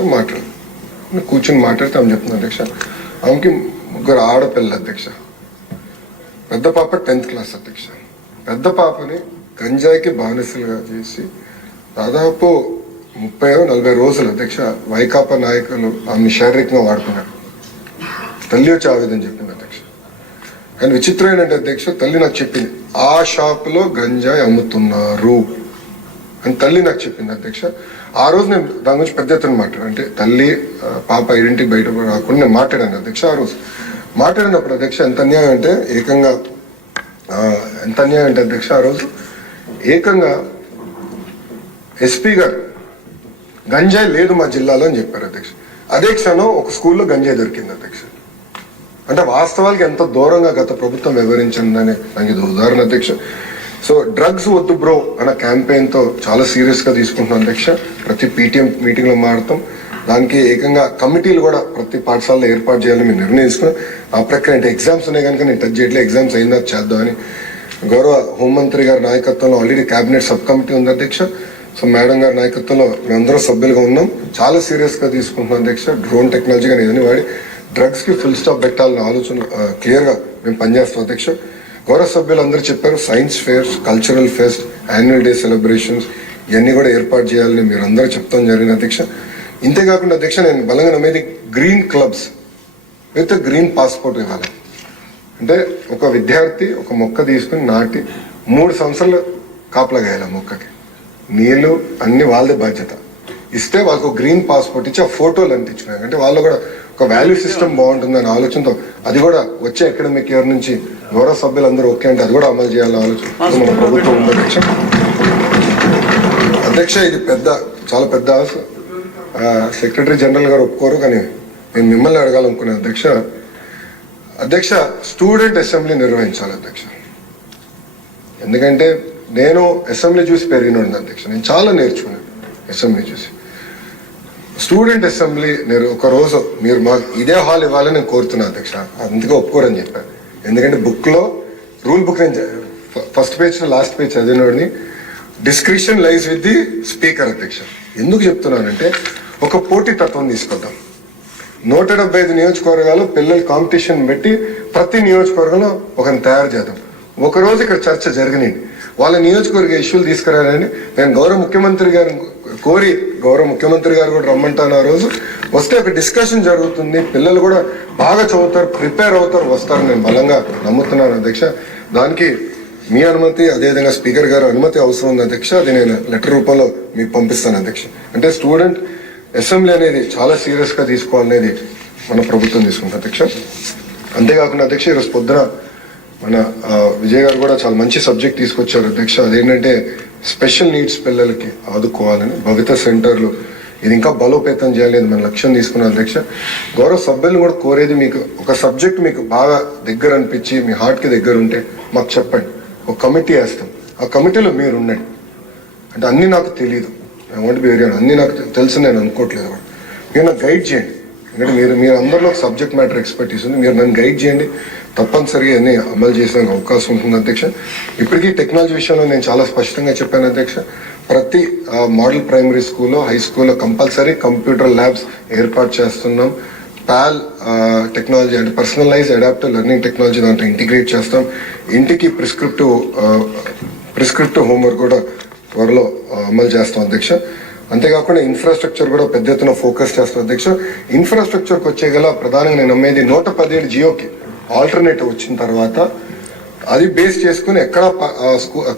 కూర్చొని మాట్లాడితే ఆమె చెప్తుంది అధ్యక్ష, ఆమెకి 3 ఆడపిల్ల అధ్యక్ష. పెద్ద పాప 10th క్లాస్ అధ్యక్ష. పెద్ద పాపని గంజాయికి బానిసలుగా చేసి దాదాపు 30-40 రోజులు అధ్యక్ష వైకాపా నాయకులు ఆమె శారీరకంగా వాడుకున్నారు. తల్లి వచ్చి ఆవేదన చెప్పింది అధ్యక్ష. కానీ విచిత్రం ఏంటంటే అధ్యక్ష, తల్లి నాకు చెప్పింది ఆ షాపులో గంజాయి అమ్ముతున్నారు అని తల్లి నాకు చెప్పింది అధ్యక్ష. ఆ రోజు నేను దాని గురించి పెద్ద ఎత్తున మాట్లాడాను. అంటే తల్లి పాప ఐడెంటిటీ బయట రాకుండా నేను మాట్లాడాను అధ్యక్ష. ఆ రోజు మాట్లాడినప్పుడు అధ్యక్ష ఎంత అన్యాయం అంటే అధ్యక్ష, ఆ రోజు ఏకంగా ఎస్పీ గారు గంజాయి లేదు మా జిల్లాలో అని చెప్పారు అధ్యక్ష. అదే క్షణం ఒక స్కూల్లో గంజాయి దొరికింది అధ్యక్ష. అంటే వాస్తవానికి ఎంత దూరంగా గత ప్రభుత్వం వివరించిందని నాకు ఇది ఉదాహరణ అధ్యక్ష. సో డ్రగ్స్ వద్దు బ్రో అన్న క్యాంపెయిన్తో చాలా సీరియస్గా తీసుకుంటున్నాం అధ్యక్ష. ప్రతి పీటీఎం మీటింగ్లో మాడతాం. దానికి ఏకంగా కమిటీలు కూడా ప్రతి పాఠశాలలో ఏర్పాటు చేయాలని మేము నిర్ణయించుకున్నాం. ఆ ప్రక్రియ అంటే ఎగ్జామ్స్ ఉన్నాయి కనుక నేను టచ్ చేయట్లేదు, ఎగ్జామ్స్ అయినా చేద్దామని గౌరవ హోంమంత్రి గారి నాయకత్వంలో ఆల్రెడీ కేబినెట్ సబ్ కమిటీ ఉంది అధ్యక్ష. సో మేడం గారి నాయకత్వంలో మేమందరం సభ్యులుగా ఉన్నాం. చాలా సీరియస్గా తీసుకుంటున్నాం అధ్యక్ష. డ్రోన్ టెక్నాలజీ కానీ ఏదని వాడి డ్రగ్స్కి ఫుల్ స్టాప్ పెట్టాలన్న ఆలోచన క్లియర్గా మేము పనిచేస్తాం అధ్యక్ష. గౌరవ సభ్యులు అందరూ చెప్పారు, science fares, cultural fest, annual day celebrations ఇవన్నీ కూడా ఏర్పాటు చేయాలని మీరు అందరూ చెప్తాం జరిగింది అధ్యక్ష. ఇంతేకాకుండా అధ్యక్ష, నేను బలంగా నమ్మేది green clubs with green passport ఇవ్వాలి. అంటే ఒక విద్యార్థి ఒక మొక్క తీసుకుని నాటి 3 సంవత్సరాలు కాపలా గాయాలి. ఆ మొక్కకి నీళ్లు అన్ని వాళ్ళదే బాధ్యత. ఇస్తే వాళ్ళకు గ్రీన్ పాస్పోర్ట్ ఇచ్చి ఆ ఫోటోలు అంటించుకున్నాను. అంటే వాళ్ళు కూడా ఒక వాల్యూ సిస్టమ్ బాగుంటుందనే ఆలోచనతో అది కూడా వచ్చే అకాడమిక్ ఇయర్ నుంచి గౌరవ సభ్యులందరూ ఓకే అంటే అది కూడా అమలు చేయాలనే ఆలోచన మన ప్రభుత్వం ఉంది అధ్యక్ష. అధ్యక్ష, ఇది చాలా పెద్ద సెక్రటరీ జనరల్ గారు ఒప్పుకోరు, కానీ నేను మిమ్మల్ని అడగాలనుకున్నాను అధ్యక్ష. స్టూడెంట్ అసెంబ్లీ నిర్వహించాలి అధ్యక్ష. ఎందుకంటే నేను అసెంబ్లీ చూసి పెరిగినాను అధ్యక్ష. నేను చాలా నేర్చుకున్నాను అసెంబ్లీ చూసి. స్టూడెంట్ అసెంబ్లీ నేను ఒక రోజు మీరు మాకు ఇదే హాల్ ఇవ్వాలని నేను కోరుతున్నాను అధ్యక్ష. అందుకే ఒప్పుకోరని చెప్పాను. ఎందుకంటే బుక్లో రూల్ బుక్ నేను ఫస్ట్ పేజ్ లాస్ట్ పేజ్ చదివినోడిని description lies with the speaker అధ్యక్ష. ఎందుకు చెప్తున్నానంటే ఒక పోటీ తత్వం తీసుకొద్దాం. 175 నియోజకవర్గాలు పిల్లలు కాంపిటీషన్ పెట్టి ప్రతి నియోజకవర్గంలో ఒకరిని తయారు చేద్దాం. ఒకరోజు ఇక్కడ చర్చ జరిగినాయి, వాళ్ళ నియోజకవర్గ ఇష్యూలు తీసుకురాలని నేను గౌరవ ముఖ్యమంత్రి గారు కోరి, గౌరవ ముఖ్యమంత్రి గారు కూడా రమ్మంటాను. ఆ రోజు వస్తే ఒక డిస్కషన్ జరుగుతుంది, పిల్లలు కూడా బాగా చదువుతారు, ప్రిపేర్ అవుతారు, వస్తారు. నేను బలంగా నమ్ముతున్నాను అధ్యక్ష. దానికి మీ అనుమతి, అదేవిధంగా స్పీకర్ గారు అనుమతి అవసరం ఉంది అధ్యక్ష. అది నేను లెటర్ రూపంలో మీకు పంపిస్తాను అధ్యక్ష. అంటే స్టూడెంట్ అసెంబ్లీ అనేది చాలా సీరియస్ గా తీసుకోవాలనేది మన ప్రభుత్వం తీసుకుంటుంది అధ్యక్ష. అంతేకాకుండా అధ్యక్ష ఈరోజు పొద్దున మన విజయ్ గారు కూడా చాలా మంచి సబ్జెక్ట్ తీసుకొచ్చారు అధ్యక్ష. అదేంటంటే స్పెషల్ నీడ్స్ పిల్లలకి ఆదుకోవాలని భవిత సెంటర్లు ఇది ఇంకా బలోపేతం చేయాలి మన లక్ష్యం తీసుకున్న అధ్యక్ష. గౌరవ సభ్యులను కూడా కోరేది, మీకు ఒక సబ్జెక్ట్ మీకు బాగా దగ్గర అనిపించి మీ హార్ట్కి దగ్గర ఉంటే మాకు చెప్పండి, ఒక కమిటీ వేస్తాం. ఆ కమిటీలో మీరు ఉండండి. అంటే అన్నీ నాకు తెలియదు, అన్నీ నాకు తెలుసు నేను అనుకోవట్లేదు. మీరు నాకు గైడ్ చేయండి. ఎందుకంటే మీరు అందరిలో సబ్జెక్ట్ మ్యాటర్ ఎక్స్పర్టీస్ ఉంది, మీరు నన్ను గైడ్ చేయండి. తప్పనిసరిగా అన్ని అమలు చేసే అవకాశం ఉంటుంది అధ్యక్ష. ఇప్పటికీ టెక్నాలజీ విషయంలో నేను చాలా స్పష్టంగా చెప్పాను అధ్యక్ష. ప్రతి మోడల్ ప్రైమరీ స్కూల్లో, హై స్కూల్లో కంపల్సరీ కంప్యూటర్ ల్యాబ్స్ ఏర్పాటు చేస్తున్నాం. పాల్ టెక్నాలజీ అంటే పర్సనలైజ్ అడాప్టివ్ లెర్నింగ్ టెక్నాలజీ దాంట్లో ఇంటిగ్రేట్ చేస్తాం. ఇంటికి ప్రిస్క్రిప్టివ్ హోంవర్క్ కూడా త్వరలో అమలు చేస్తాం అధ్యక్ష. అంతేకాకుండా ఇన్ఫ్రాస్ట్రక్చర్ కూడా పెద్ద ఎత్తున ఫోకస్ చేస్తాం అధ్యక్ష. ఇన్ఫ్రాస్ట్రక్చర్కి వచ్చే గల ప్రధానంగా నేను నమ్మేది 117 జియోకి ఆల్టర్నేటివ్ వచ్చిన తర్వాత అది బేస్ చేసుకుని ఎక్కడ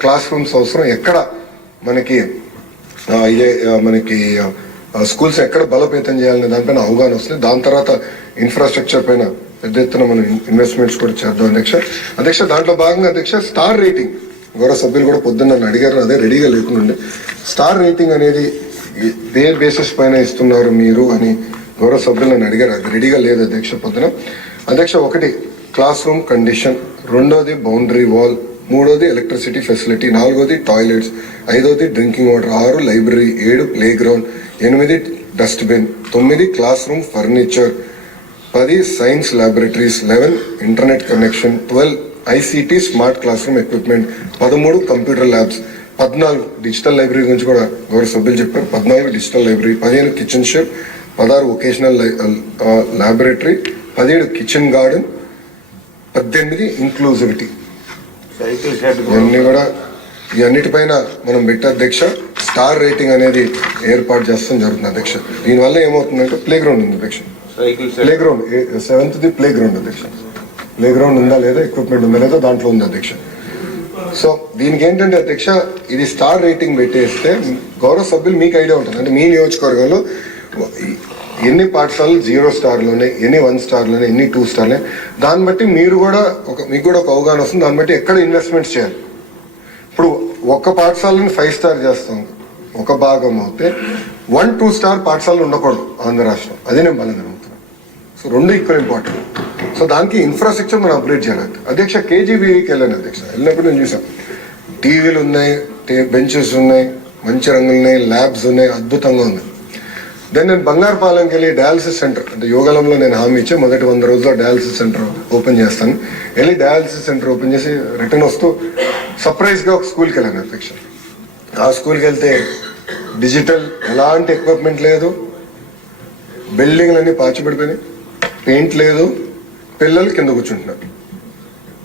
క్లాస్ రూమ్స్ అవసరం, ఎక్కడ మనకి స్కూల్స్ ఎక్కడ బలోపేతం చేయాలనే దానిపైన అవగాహన వస్తుంది. దాని తర్వాత ఇన్ఫ్రాస్ట్రక్చర్ పైన పెద్ద ఎత్తున మనం ఇన్వెస్ట్మెంట్స్ కూడా చేద్దాం అధ్యక్ష. దాంట్లో భాగంగా అధ్యక్ష స్టార్ రేటింగ్ గౌరవ సభ్యులు కూడా పొద్దున్న నన్ను అడిగారు, అదే రెడీగా లేకుండా స్టార్ రేటింగ్ అనేది ఏ బేసిస్ పైన ఇస్తున్నారు మీరు అని గౌరవ సభ్యులు నన్ను అడిగారు. అది రెడీగా లేదు అధ్యక్ష పొద్దున. అధ్యక్ష, ఒకటి క్లాస్ రూమ్ కండిషన్, రెండోది బౌండరీ వాల్, మూడోది ఎలక్ట్రిసిటీ ఫెసిలిటీ, నాలుగోది టాయిలెట్స్, ఐదోది drinking water, 6 library, 7 play ground, 8 dustbin, 9 class room furniture, 10 science laboratories, 11 internet connection, 12 ICT smart class room equipment, 13 computer labs, 14 digital library గురించి కూడా గౌరవ సభ్యులు చెప్పారు. 14 digital library, 15 kitchen chef, 16 vocational laboratory, 17 kitchen garden, 18 inclusivity. ఇవన్నీ కూడా ఈ అన్నిటిపైన మనం పెట్టే అధ్యక్ష స్టార్ రేటింగ్ అనేది ఏర్పాటు చేస్తాం జరుగుతుంది అధ్యక్ష. దీనివల్ల ఏమవుతుందంటే ప్లే గ్రౌండ్ ఉంది అధ్యక్ష. Play ground 7th play ground అధ్యక్ష. ప్లే గ్రౌండ్ ఉందా లేదా, ఎక్విప్మెంట్ ఉందా లేదా దాంట్లో ఉంది అధ్యక్ష. సో దీనికి ఏంటంటే అధ్యక్ష, ఇది స్టార్ రేటింగ్ పెట్టేస్తే గౌరవ సభ్యులు మీకు ఐడియా ఉంటుంది. అంటే మీ నియోజకవర్గంలో ఎన్ని పాఠశాలలు 0 స్టార్లోనే, ఎన్ని 1 స్టార్లోనే, ఎన్ని 2 స్టార్లే, దాన్ని బట్టి మీరు కూడా మీకు కూడా ఒక అవగాహన వస్తుంది. దాన్ని బట్టి ఎక్కడ ఇన్వెస్ట్మెంట్స్ చేయాలి. ఇప్పుడు ఒక్క పాఠశాలని 5 స్టార్ చేస్తాం, ఒక భాగం అవుతే 1-2 స్టార్ పాఠశాలలు ఉండకూడదు ఆంధ్ర రాష్ట్రం. అదే నేను బలంగా నమ్ముతున్నాను. So 2 equal important. సో దానికి ఇన్ఫ్రాస్ట్రక్చర్ మనం అప్గ్రేడ్ చేయాలి అధ్యక్ష. కేజీబీకి వెళ్ళాను అధ్యక్ష. వెళ్ళినప్పుడు నేను చూసాను టీవీలు ఉన్నాయి, బెంచెస్ ఉన్నాయి, మంచి రంగులు ఉన్నాయి, ల్యాబ్స్ ఉన్నాయి, అద్భుతంగా ఉంది. దెన్ నేను బంగారుపాలెంకి వెళ్ళి డయాలసిస్ సెంటర్, అంటే యోగాలంలో నేను హామీ ఇచ్చే మొదటి 100 రోజుల్లో డయాలసిస్ సెంటర్ ఓపెన్ చేస్తాను. వెళ్ళి డయాలసిస్ సెంటర్ ఓపెన్ చేసి రిటర్న్ వస్తూ సర్ప్రైజ్గా ఒక స్కూల్కి వెళ్ళాను అధ్యక్ష. ఆ స్కూల్కి వెళ్తే డిజిటల్ ఎలాంటి ఎక్విప్మెంట్ లేదు, బిల్డింగ్లన్నీ పాచిపడిపోయినాయి, పెయింట్ లేదు, పిల్లలు కింద కూర్చుంటున్నారు,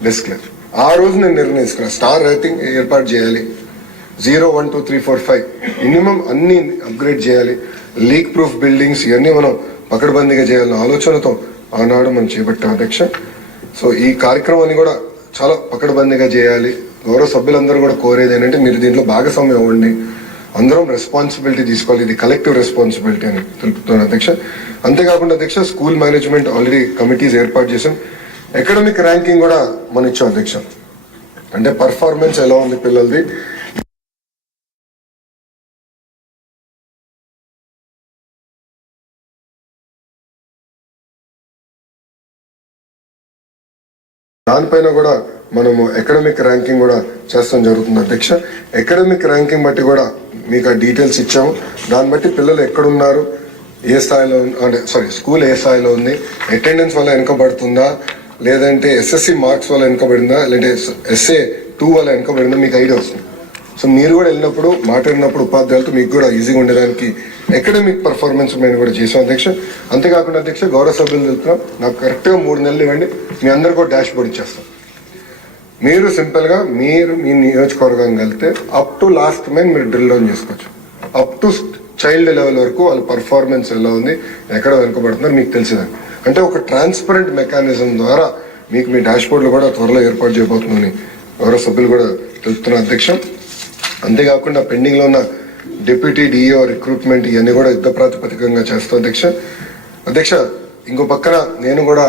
డెస్క్ లేదు. ఆ రోజు నేను నిర్ణయించుకున్నాను స్టార్ రేటింగ్ ఏర్పాటు చేయాలి. 0, 1, 2, 3, 4, 5 మినిమం అన్ని అప్గ్రేడ్ చేయాలి. లీక్ ప్రూఫ్ బిల్డింగ్స్ ఇవన్నీ మనం పకడ్బందీగా చేయాలన్న ఆలోచనతో ఆనాడు మనం చేపట్టాం అధ్యక్ష. సో ఈ కార్యక్రమాన్ని కూడా చాలా పకడ్బందీగా చేయాలి. గౌరవ సభ్యులందరూ కూడా కోరేది ఏంటంటే మీరు దీంట్లో భాగస్వామ్యం అవ్వండి, అందరం రెస్పాన్సిబిలిటీ తీసుకోవాలి, ఇది కలెక్టివ్ రెస్పాన్సిబిలిటీ అని తెలుపుతున్నాను అధ్యక్ష. అంతేకాకుండా అధ్యక్ష స్కూల్ మేనేజ్మెంట్ ఆల్రెడీ కమిటీస్ ఏర్పాటు చేసాం. అకాడమిక్ ర్యాంకింగ్ కూడా మనం ఇచ్చాం అధ్యక్ష. అంటే పర్ఫార్మెన్స్ ఎలా ఉంది పిల్లలది, దానిపైన కూడా మనము అకాడమిక్ ర్యాంకింగ్ కూడా చేస్తాం జరుగుతుంది అధ్యక్ష. అకాడమిక్ ర్యాంకింగ్ బట్టి కూడా మీకు ఆ డీటెయిల్స్ ఇచ్చాము. దాన్ని బట్టి పిల్లలు ఎక్కడున్నారు, ఏ స్థాయిలో అంటే స్కూల్ ఏ స్థాయిలో ఉంది, అటెండెన్స్ వల్ల వెనుకబడుతుందా, లేదంటే ఎస్ఎస్సి మార్క్స్ వల్ల వెనుకబడిందా, లేదంటే SA2 వల్ల వెనుకబడిందా మీకు ఐడియా వస్తుంది. సో మీరు కూడా వెళ్ళినప్పుడు మాట్లాడినప్పుడు ఉపాధ్యాయులతో మీకు కూడా ఈజీగా ఉండేదానికి అకాడమిక్ పర్ఫార్మెన్స్ మేము కూడా చేసాం అధ్యక్ష. అంతేకాకుండా అధ్యక్ష గౌరవ సభ్యులు తెలుపుతున్నాం, నాకు కరెక్ట్గా 3 నెలలు ఇవ్వండి, మీ అందరు కూడా డాష్ బోర్డ్ ఇచ్చేస్తాం. మీరు సింపుల్గా మీరు మీ నియోజకవర్గానికి వెళ్తే అప్ టు లాస్ట్ మెయిన్ మీరు డ్రిల్ డౌన్ చేసుకోవచ్చు. అప్ టు చైల్డ్ లెవెల్ వరకు వాళ్ళ పర్ఫార్మెన్స్ ఎలా ఉంది, ఎక్కడ వెనుకబడుతున్నారు మీకు తెలిసేదాన్ని. అంటే ఒక ట్రాన్స్పరెంట్ మెకానిజం ద్వారా మీకు మీ డాష్ బోర్డులు కూడా త్వరలో ఏర్పాటు చేయబోతుందని గౌరవ సభ్యులు కూడా తెలుపుతున్నారు అధ్యక్ష. అంతేకాకుండా పెండింగ్లో ఉన్న డిప్యూటీ డిఓ రిక్రూట్మెంట్ ఇవన్నీ కూడా యుద్ధ ప్రాతిపదికంగా చేస్తాం అధ్యక్ష. అధ్యక్ష ఇంకో పక్కన నేను కూడా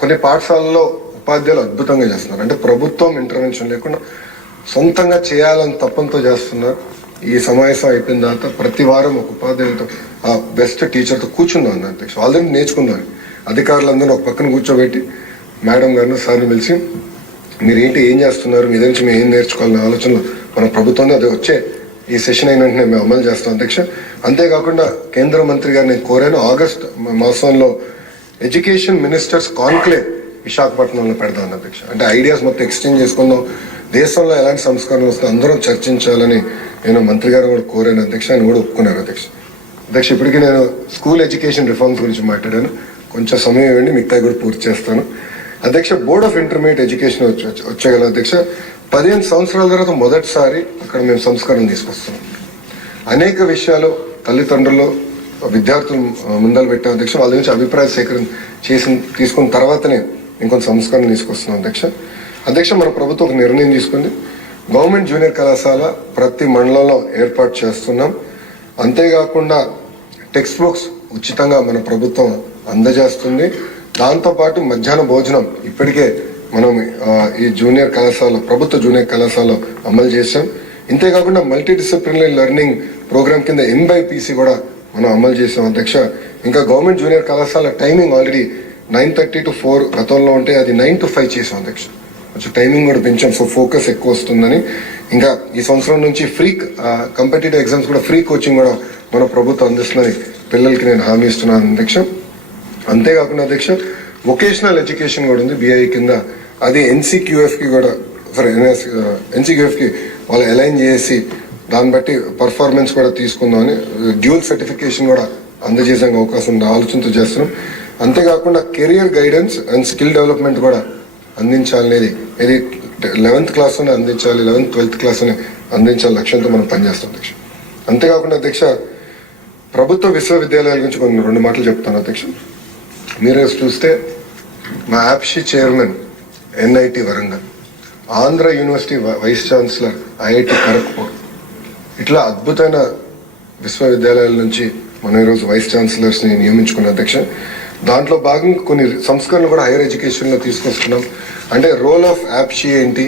కొన్ని పాఠశాలల్లో ఉపాధ్యాయులు అద్భుతంగా చేస్తున్నారు. అంటే ప్రభుత్వం ఇంటర్వెన్షన్ లేకుండా సొంతంగా చేయాలని తప్పంతో చేస్తున్నారు. ఈ సమావేశం అయిపోయిన తర్వాత ప్రతి వారం ఒక ఉపాధ్యాయులతో ఆ బెస్ట్ టీచర్తో కూర్చుందాం అధ్యక్ష. ఆల్రెడీ నేర్చుకుందాం. అధికారులందరూ ఒక పక్కన కూర్చోబెట్టి మేడం గారిని సార్ని పిలిచి మీరు ఏం చేస్తున్నారు, మీ నుంచి మేము ఏం నేర్చుకోవాలనే ఆలోచనలు మన ప్రభుత్వంలో అది వచ్చే ఈ సెషన్ అయిన వెంటనే మేము అమలు చేస్తాం అధ్యక్ష. అంతేకాకుండా కేంద్ర మంత్రి గారు నేను కోరాను, ఆగస్ట్ మాసంలో ఎడ్యుకేషన్ మినిస్టర్స్ కాన్క్లేవ్ విశాఖపట్నంలో పెడదాం అధ్యక్ష. అంటే ఐడియాస్ మొత్తం ఎక్స్చేంజ్ చేసుకుందాం, దేశంలో ఎలాంటి సంస్కరణలు వస్తుందో అందరం చర్చించాలని నేను మంత్రి గారు కూడా కోరాను అధ్యక్ష. ఆయన కూడా ఒప్పుకున్నారు అధ్యక్ష. అధ్యక్ష ఇప్పటికీ నేను స్కూల్ ఎడ్యుకేషన్ రిఫార్మ్స్ గురించి మాట్లాడాను, కొంచెం సమయం ఇవ్వండి, మిగతా కూడా పూర్తి చేస్తాను అధ్యక్ష. బోర్డ్ ఆఫ్ ఇంటర్మీడియట్ ఎడ్యుకేషన్ వచ్చేగల అధ్యక్ష. 15 సంవత్సరాల తర్వాత మొదటిసారి అక్కడ మేము సంస్కరణ తీసుకొస్తున్నాం. అనేక విషయాలు తల్లిదండ్రులు విద్యార్థులు ముందలు పెట్టాం అధ్యక్ష. వాళ్ళ నుంచి అభిప్రాయ సేకరణ తీసుకున్న తర్వాతనే ఇంకొంత సంస్కరణ తీసుకొస్తున్నాం అధ్యక్ష. మన ప్రభుత్వం ఒక నిర్ణయం తీసుకుంది, గవర్నమెంట్ జూనియర్ కళాశాల ప్రతి మండలంలో ఏర్పాటు చేస్తున్నాం. అంతేకాకుండా టెక్స్ట్ బుక్స్ ఉచితంగా మన ప్రభుత్వం అందజేస్తుంది. దాంతోపాటు మధ్యాహ్న భోజనం ఇప్పటికే మనం ఈ జూనియర్ కళాశాల ప్రభుత్వ జూనియర్ కళాశాలలో అమలు చేశాం. ఇంతేకాకుండా మల్టీ డిసిప్లినరీ లెర్నింగ్ ప్రోగ్రామ్ కింద MBPC కూడా మనం అమలు చేసాం అధ్యక్ష. ఇంకా గవర్నమెంట్ జూనియర్ కళాశాల టైమింగ్ ఆల్రెడీ 9:30 to 4 గతంలో ఉంటే అది 9 to 5 చేసాం అధ్యక్ష. కొంచెం టైమింగ్ కూడా పెంచాం, సో ఫోకస్ ఎక్కువ వస్తుందని. ఇంకా ఈ సంవత్సరం నుంచి ఫ్రీ కాంపిటేటివ్ ఎగ్జామ్స్ కూడా ఫ్రీ కోచింగ్ కూడా మన ప్రభుత్వం అందిస్తుందని పిల్లలకి నేను హామీ ఇస్తున్నాను అధ్యక్ష. అంతేకాకుండా అధ్యక్ష వొకేషనల్ ఎడ్యుకేషన్ కూడా ఉంది BIE కింద, అది NCQFకి కూడా NCQFకి వాళ్ళు అలైన్ చేసి దాన్ని బట్టి పర్ఫార్మెన్స్ కూడా తీసుకుందామని డ్యూల్ సర్టిఫికేషన్ కూడా అందజేసే అవకాశం ఉండే ఆలోచనతో చేస్తున్నాం. అంతేకాకుండా career guidance and skill development కూడా అందించాలనేది ఇది 11th క్లాస్లోనే అందించాలి, 11th 12th క్లాస్లోనే అందించాలి లక్ష్యంతో మనం పనిచేస్తాం అధ్యక్ష. అంతేకాకుండా అధ్యక్ష ప్రభుత్వ విశ్వవిద్యాలయాల గురించి కొన్ని 2 మాటలు చెప్తాను అధ్యక్ష. మీరు చూస్తే మా యాప్షి chairman NIT Warangal, Andhra university vice chancellor IIT Kharagpur, ఇట్లా అద్భుతమైన విశ్వవిద్యాలయాల నుంచి మనం ఈరోజు వైస్ ఛాన్సలర్స్ని నియమించుకున్న అధ్యక్ష. దాంట్లో భాగంగా కొన్ని సంస్కరణలు కూడా హైయర్ ఎడ్యుకేషన్లో తీసుకొస్తున్నాం. అంటే రోల్ ఆఫ్ యాప్షి ఏంటి,